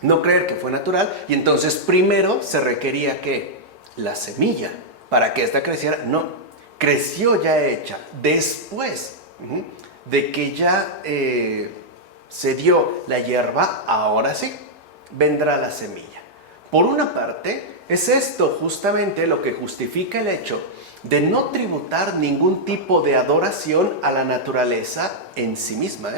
no creer que fue natural, y entonces primero se requería que la semilla, para que ésta creciera, no, creció ya hecha. Después de que ya se dio la hierba, ahora sí, vendrá la semilla. Por una parte, es esto justamente lo que justifica el hecho de no tributar ningún tipo de adoración a la naturaleza en sí misma,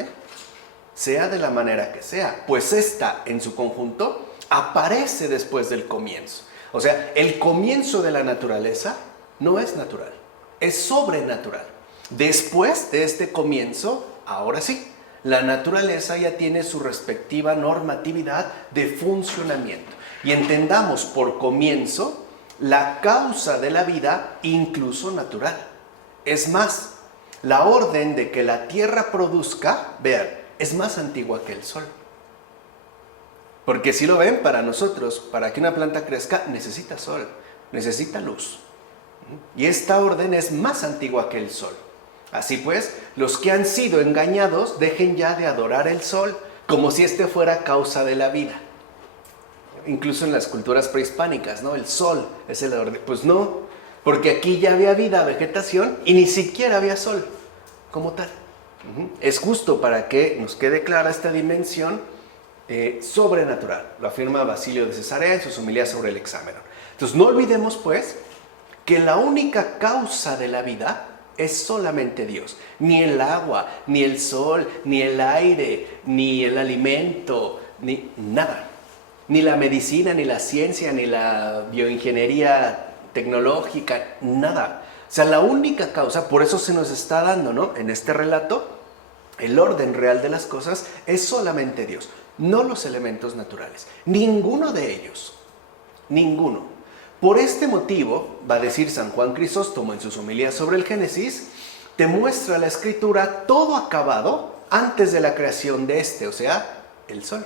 sea de la manera que sea, pues esta en su conjunto aparece después del comienzo. O sea, el comienzo de la naturaleza no es natural, es sobrenatural. Después de este comienzo, ahora sí, la naturaleza ya tiene su respectiva normatividad de funcionamiento. Y entendamos por comienzo la causa de la vida, incluso natural. Es más, la orden de que la tierra produzca, vean, es más antigua que el sol. Porque si lo ven, para nosotros, para que una planta crezca, necesita sol, necesita luz. Y esta orden es más antigua que el sol. Así pues, los que han sido engañados dejen ya de adorar el sol, como si este fuera causa de la vida. Incluso en las culturas prehispánicas, ¿no? El sol es el ador. Pues no, porque aquí ya había vida, vegetación, y ni siquiera había sol como tal. Es justo para que nos quede clara esta dimensión sobrenatural. Lo afirma Basilio de Cesarea en sus homilías sobre el Hexámeron. Entonces, no olvidemos, pues, que la única causa de la vida es solamente Dios. Ni el agua, ni el sol, ni el aire, ni el alimento, ni nada. Ni la medicina, ni la ciencia, ni la bioingeniería tecnológica, nada. O sea, la única causa, por eso se nos está dando, ¿no? En este relato, el orden real de las cosas es solamente Dios, no los elementos naturales. Ninguno de ellos. Ninguno. Por este motivo, va a decir San Juan Crisóstomo en sus homilías sobre el Génesis, te muestra la Escritura todo acabado antes de la creación de este, o sea, el sol,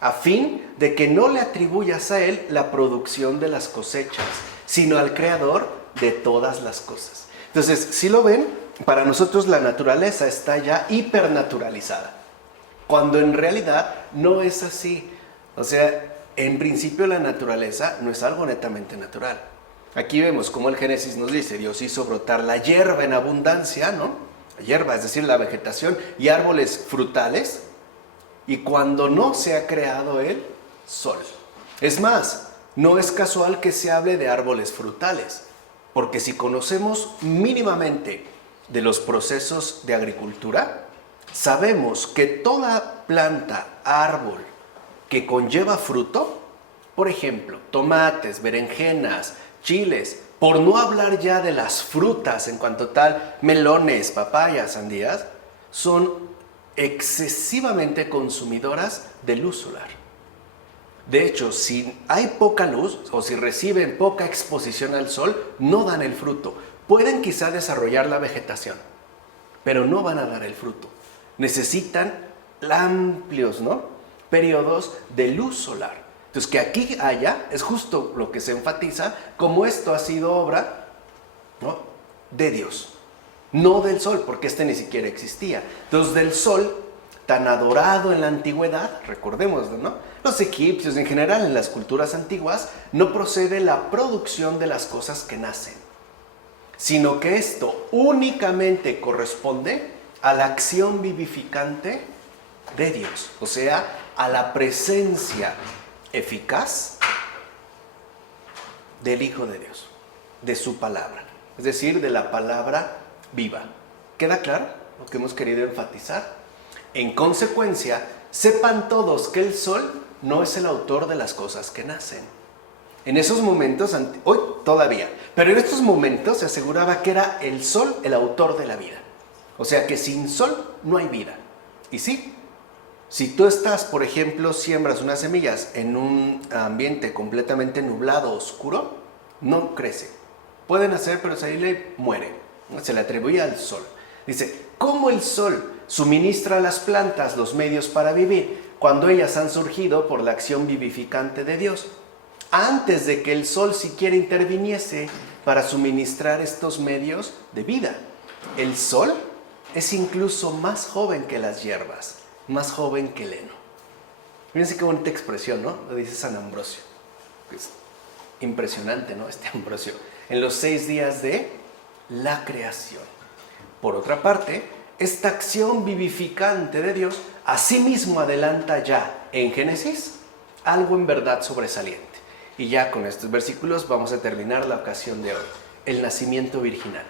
a fin de que no le atribuyas a él la producción de las cosechas, sino al Creador de todas las cosas. Entonces, si lo ven, para nosotros la naturaleza está ya hipernaturalizada, cuando en realidad no es así. O sea, en principio la naturaleza no es algo netamente natural. Aquí vemos cómo el Génesis nos dice, Dios hizo brotar la hierba en abundancia, ¿no? La hierba, es decir, la vegetación y árboles frutales, y cuando no se ha creado el sol. Es más, no es casual que se hable de árboles frutales, porque si conocemos mínimamente de los procesos de agricultura, sabemos que toda planta, árbol, que conlleva fruto, por ejemplo, tomates, berenjenas, chiles, por no hablar ya de las frutas en cuanto tal, melones, papayas, sandías, son excesivamente consumidoras de luz solar. De hecho, si hay poca luz o si reciben poca exposición al sol, no dan el fruto. Pueden quizá desarrollar la vegetación, pero no van a dar el fruto. Necesitan amplios, ¿no?, periodos de luz solar. Entonces, que aquí haya, es justo lo que se enfatiza, como esto ha sido obra, ¿no?, de Dios, no del sol, porque este ni siquiera existía. Entonces, del sol, tan adorado en la antigüedad, recordémoslo, ¿no?, los egipcios, en general en las culturas antiguas, no procede la producción de las cosas que nacen, sino que esto únicamente corresponde a la acción vivificante de Dios, o sea, a la presencia eficaz del Hijo de Dios, de su palabra, es decir, de la palabra viva. ¿Queda claro lo que hemos querido enfatizar? En consecuencia, sepan todos que el sol no es el autor de las cosas que nacen. En esos momentos, hoy todavía, pero en estos momentos se aseguraba que era el sol el autor de la vida. O sea que sin sol no hay vida. Y sí, si tú estás, por ejemplo, siembras unas semillas en un ambiente completamente nublado, oscuro, no crece. Pueden hacer, pero ahí le muere. Se le atribuye al sol. Dice, ¿cómo el sol suministra a las plantas los medios para vivir cuando ellas han surgido por la acción vivificante de Dios? Antes de que el sol siquiera interviniese para suministrar estos medios de vida. El sol es incluso más joven que las hierbas, más joven que el heno. Fíjense qué bonita expresión, ¿no? Lo dice San Ambrosio. Es impresionante, ¿no? Este Ambrosio. En los 6 días de la creación. Por otra parte, esta acción vivificante de Dios asimismo adelanta ya en Génesis algo en verdad sobresaliente. Y ya con estos versículos vamos a terminar la ocasión de hoy. El nacimiento virginal.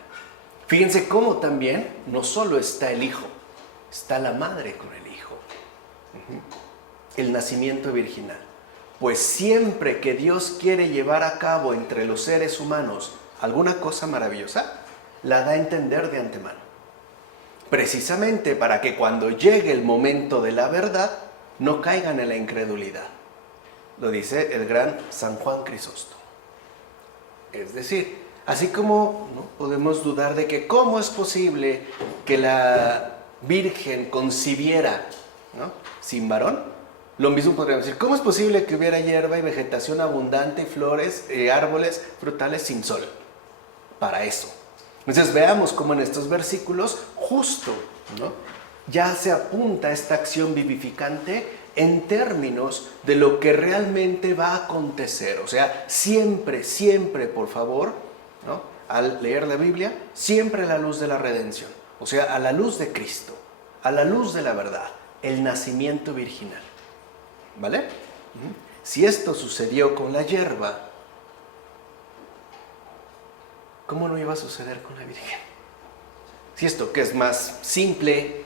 Fíjense cómo también no solo está el Hijo, está la Madre con el Hijo. El nacimiento virginal. Pues siempre que Dios quiere llevar a cabo entre los seres humanos alguna cosa maravillosa, la da a entender de antemano. Precisamente para que cuando llegue el momento de la verdad, no caigan en la incredulidad. Lo dice el gran San Juan Crisóstomo. Es decir, así como ¿no?, podemos dudar de que cómo es posible que la Virgen concibiera, ¿no?, sin varón, lo mismo podríamos decir, ¿cómo es posible que hubiera hierba y vegetación abundante y flores, árboles frutales sin sol? Para eso. Entonces veamos cómo en estos versículos justo, ¿no?, ya se apunta esta acción vivificante en términos de lo que realmente va a acontecer. O sea, siempre, siempre, por favor, ¿no?, al leer la Biblia, siempre a la luz de la redención. O sea, a la luz de Cristo, a la luz de la verdad, el nacimiento virginal. ¿Vale? Si esto sucedió con la hierba, ¿cómo no iba a suceder con la Virgen? Si esto, que es más simple,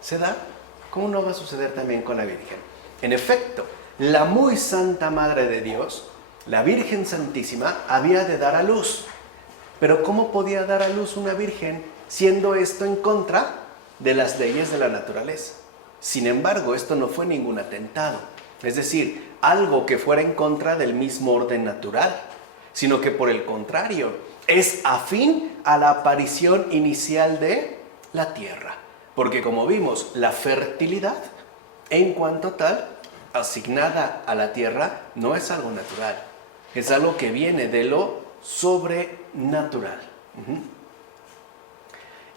se da, ¿cómo no va a suceder también con la Virgen? En efecto, la muy santa Madre de Dios, la Virgen Santísima, había de dar a luz. Pero ¿cómo podía dar a luz una virgen siendo esto en contra de las leyes de la naturaleza? Sin embargo, esto no fue ningún atentado, es decir, algo que fuera en contra del mismo orden natural, sino que por el contrario, es afín a la aparición inicial de la tierra. Porque como vimos, la fertilidad, en cuanto tal, asignada a la tierra, no es algo natural, es algo que viene de lo sobrenatural.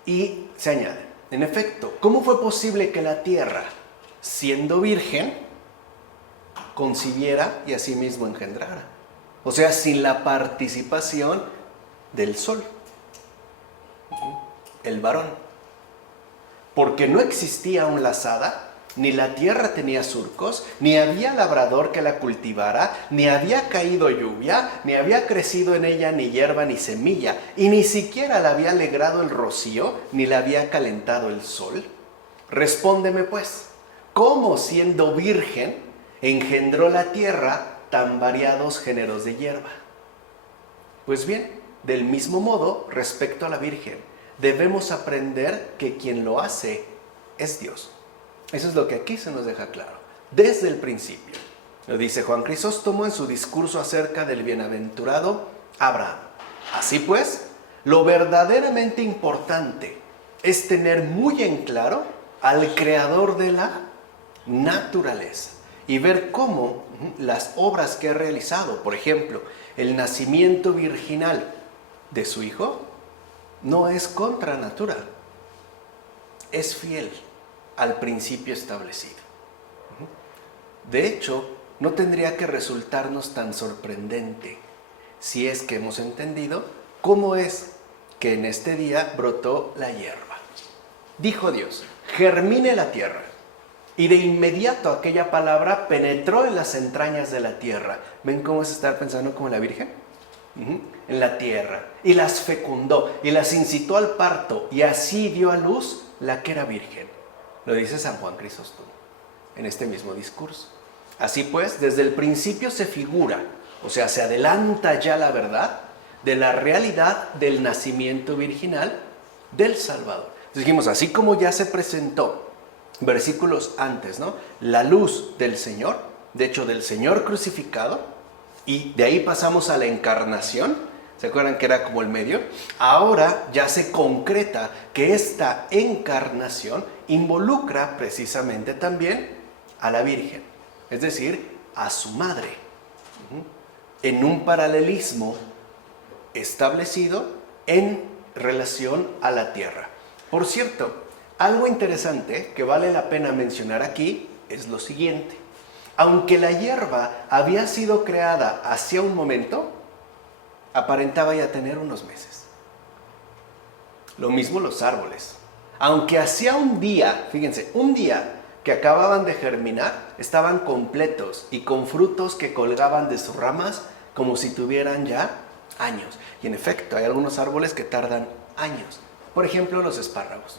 Y se añade, en efecto, ¿cómo fue posible que la tierra, siendo virgen, concibiera y asimismo engendrara? O sea, sin la participación del sol, el varón. Porque no existía aún la lazada, ni la tierra tenía surcos, ni había labrador que la cultivara, ni había caído lluvia, ni había crecido en ella ni hierba ni semilla, y ni siquiera la había alegrado el rocío, ni la había calentado el sol. Respóndeme pues, ¿cómo siendo virgen engendró la tierra tan variados géneros de hierba? Pues bien, del mismo modo, respecto a la Virgen, debemos aprender que quien lo hace es Dios. Eso es lo que aquí se nos deja claro, desde el principio. Lo dice Juan Crisóstomo en su discurso acerca del bienaventurado Abraham. Así pues, lo verdaderamente importante es tener muy en claro al creador de la naturaleza y ver cómo las obras que ha realizado, por ejemplo, el nacimiento virginal de su hijo, no es contra natura, es fiel al principio establecido. De hecho, no tendría que resultarnos tan sorprendente si es que hemos entendido cómo es que en este día brotó la hierba. Dijo Dios, germine la tierra. Y de inmediato aquella palabra penetró en las entrañas de la tierra. ¿Ven cómo es estar pensando como la Virgen? En la tierra. Y las fecundó y las incitó al parto y así dio a luz la que era virgen. Lo dice San Juan Crisóstomo en este mismo discurso. Así pues, desde el principio se figura, o sea, se adelanta ya la verdad de la realidad del nacimiento virginal del Salvador. Entonces dijimos, así como ya se presentó versículos antes, ¿no?, la luz del Señor, de hecho del Señor crucificado, y de ahí pasamos a la encarnación. ¿Se acuerdan que era como el medio? Ahora ya se concreta que esta encarnación involucra precisamente también a la Virgen, es decir, a su madre, en un paralelismo establecido en relación a la tierra. Por cierto, algo interesante que vale la pena mencionar aquí es lo siguiente. Aunque la hierba había sido creada hacia un momento, aparentaba ya tener unos meses. Lo mismo los árboles. Aunque hacía un día, fíjense, un día que acababan de germinar, estaban completos y con frutos que colgaban de sus ramas como si tuvieran ya años. Y en efecto, hay algunos árboles que tardan años. Por ejemplo, los espárragos.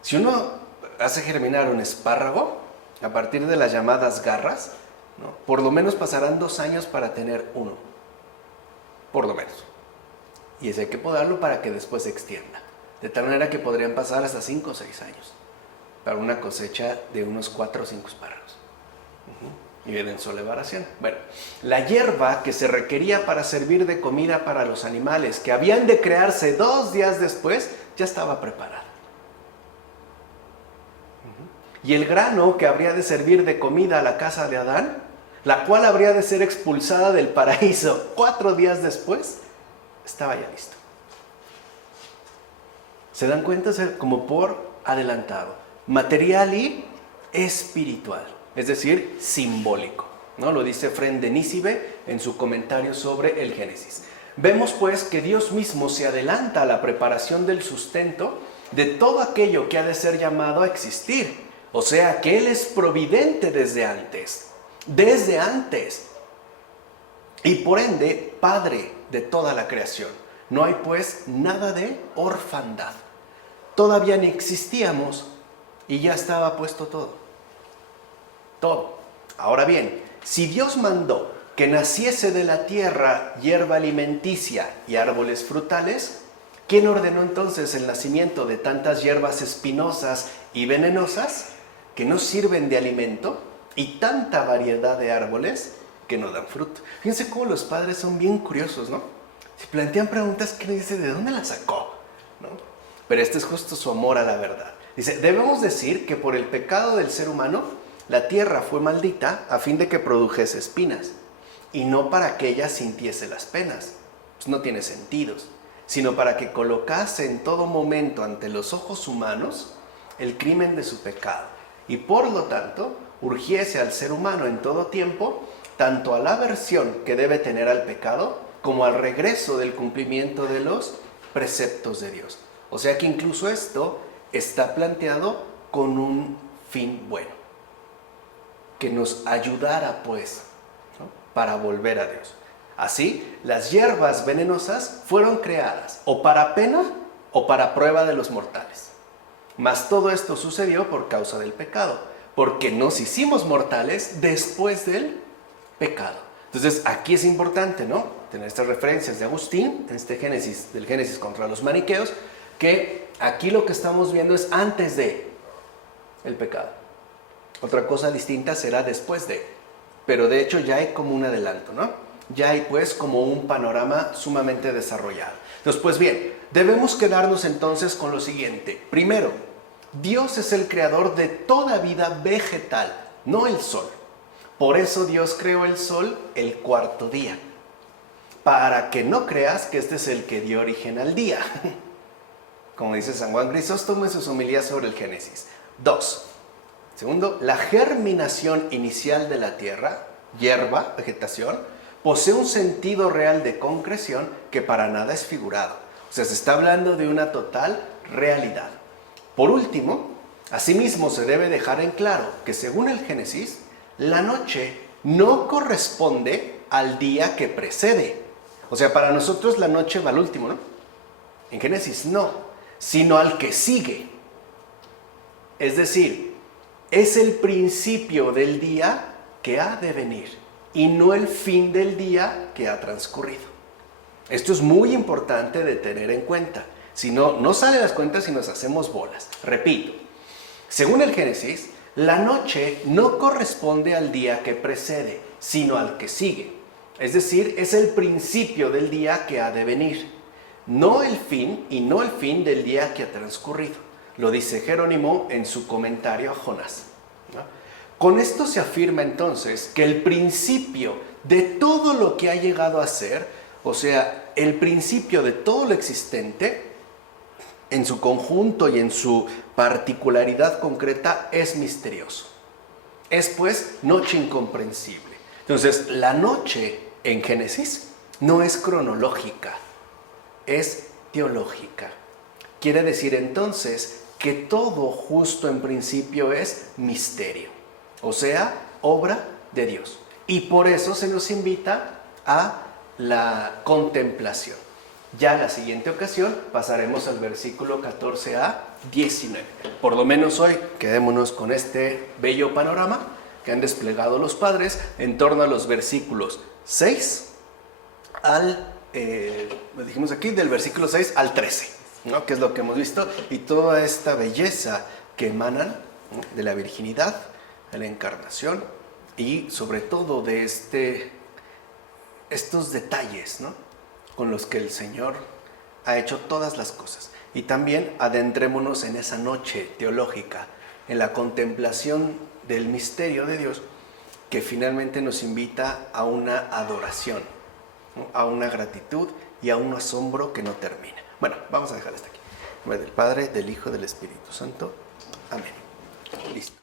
Si uno hace germinar un espárrago, a partir de las llamadas garras, ¿no?, por lo menos pasarán 2 años para tener uno. Por lo menos. Y eso hay que podarlo para que después se extienda. De tal manera que podrían pasar hasta 5 o 6 años para una cosecha de unos 4 o 5 espárragos. Y en sola variación. Bueno, la hierba que se requería para servir de comida para los animales, que habían de crearse 2 días después, ya estaba preparada. Y el grano que habría de servir de comida a la casa de Adán, la cual habría de ser expulsada del paraíso 4 días después, estaba ya listo. ¿Se dan cuenta? Como por adelantado. Material y espiritual, es decir, simbólico, ¿no? Lo dice Efrén de Nícibe en su comentario sobre el Génesis. Vemos pues que Dios mismo se adelanta a la preparación del sustento de todo aquello que ha de ser llamado a existir. O sea, que Él es providente desde antes. Y por ende, Padre de toda la creación. No hay pues nada de orfandad. Todavía ni existíamos y ya estaba puesto todo. Todo. Ahora bien, si Dios mandó que naciese de la tierra hierba alimenticia y árboles frutales, ¿quién ordenó entonces el nacimiento de tantas hierbas espinosas y venenosas que no sirven de alimento y tanta variedad de árboles que no dan fruto? Fíjense cómo los padres son bien curiosos, ¿no? Si plantean preguntas, ¿qué le dice? ¿De dónde la sacó? ¿No? Pero este es justo su amor a la verdad. Dice, debemos decir que por el pecado del ser humano, la tierra fue maldita a fin de que produjese espinas, y no para que ella sintiese las penas. Pues no tiene sentidos, sino para que colocase en todo momento ante los ojos humanos el crimen de su pecado, y por lo tanto urgiese al ser humano en todo tiempo, tanto a la aversión que debe tener al pecado, como al regreso del cumplimiento de los preceptos de Dios. O sea que incluso esto está planteado con un fin bueno, que nos ayudara pues, ¿no?, para volver a Dios. Así, las hierbas venenosas fueron creadas o para pena o para prueba de los mortales. Mas todo esto sucedió por causa del pecado, porque nos hicimos mortales después del pecado. Entonces, aquí es importante, ¿no?, tener estas referencias de Agustín, en este Génesis, del Génesis contra los maniqueos, que aquí lo que estamos viendo es antes de el pecado. Otra cosa distinta será después de, pero de hecho ya hay como un adelanto, ¿no? Ya hay pues como un panorama sumamente desarrollado. Entonces, pues bien, debemos quedarnos entonces con lo siguiente. Primero, Dios es el creador de toda vida vegetal, no el sol. Por eso Dios creó el sol el cuarto día, para que no creas que este es el que dio origen al día, como dice San Juan Crisóstomo en sus homilías sobre el Génesis. 2. Segundo, la germinación inicial de la tierra, hierba, vegetación, posee un sentido real de concreción que para nada es figurado. O sea, se está hablando de una total realidad. Por último, asimismo se debe dejar en claro que según el Génesis, la noche no corresponde al día que precede. O sea, para nosotros la noche va al último, ¿no? En Génesis no, sino al que sigue. Es decir, es el principio del día que ha de venir y no el fin del día que ha transcurrido. Esto es muy importante de tener en cuenta. Si no, no salen las cuentas y nos hacemos bolas. Repito, según el Génesis, la noche no corresponde al día que precede, sino al que sigue. Es decir, es el principio del día que ha de venir, no el fin y no el fin del día que ha transcurrido. Lo dice Jerónimo en su comentario a Jonás, ¿no? Con esto se afirma entonces que el principio de todo lo que ha llegado a ser, o sea, el principio de todo lo existente, en su conjunto y en su particularidad concreta, es misterioso. Es pues noche incomprensible. Entonces, la noche en Génesis no es cronológica, es teológica. Quiere decir entonces que todo justo en principio es misterio, o sea, obra de Dios. Y por eso se nos invita a la contemplación. Ya en la siguiente ocasión pasaremos al versículo 14 a 19. Por lo menos hoy quedémonos con este bello panorama que han desplegado los padres en torno a los versículos 6 al, dijimos aquí, del versículo 6 al 13, ¿no?, que es lo que hemos visto, y toda esta belleza que emanan, ¿no?, de la virginidad, de la encarnación y sobre todo de estos detalles, ¿no?, con los que el Señor ha hecho todas las cosas. Y también adentrémonos en esa noche teológica, en la contemplación del misterio de Dios, que finalmente nos invita a una adoración, ¿no?, a una gratitud y a un asombro que no termina. Bueno, vamos a dejar hasta aquí. En nombre del Padre, del Hijo, del Espíritu Santo. Amén. Listo.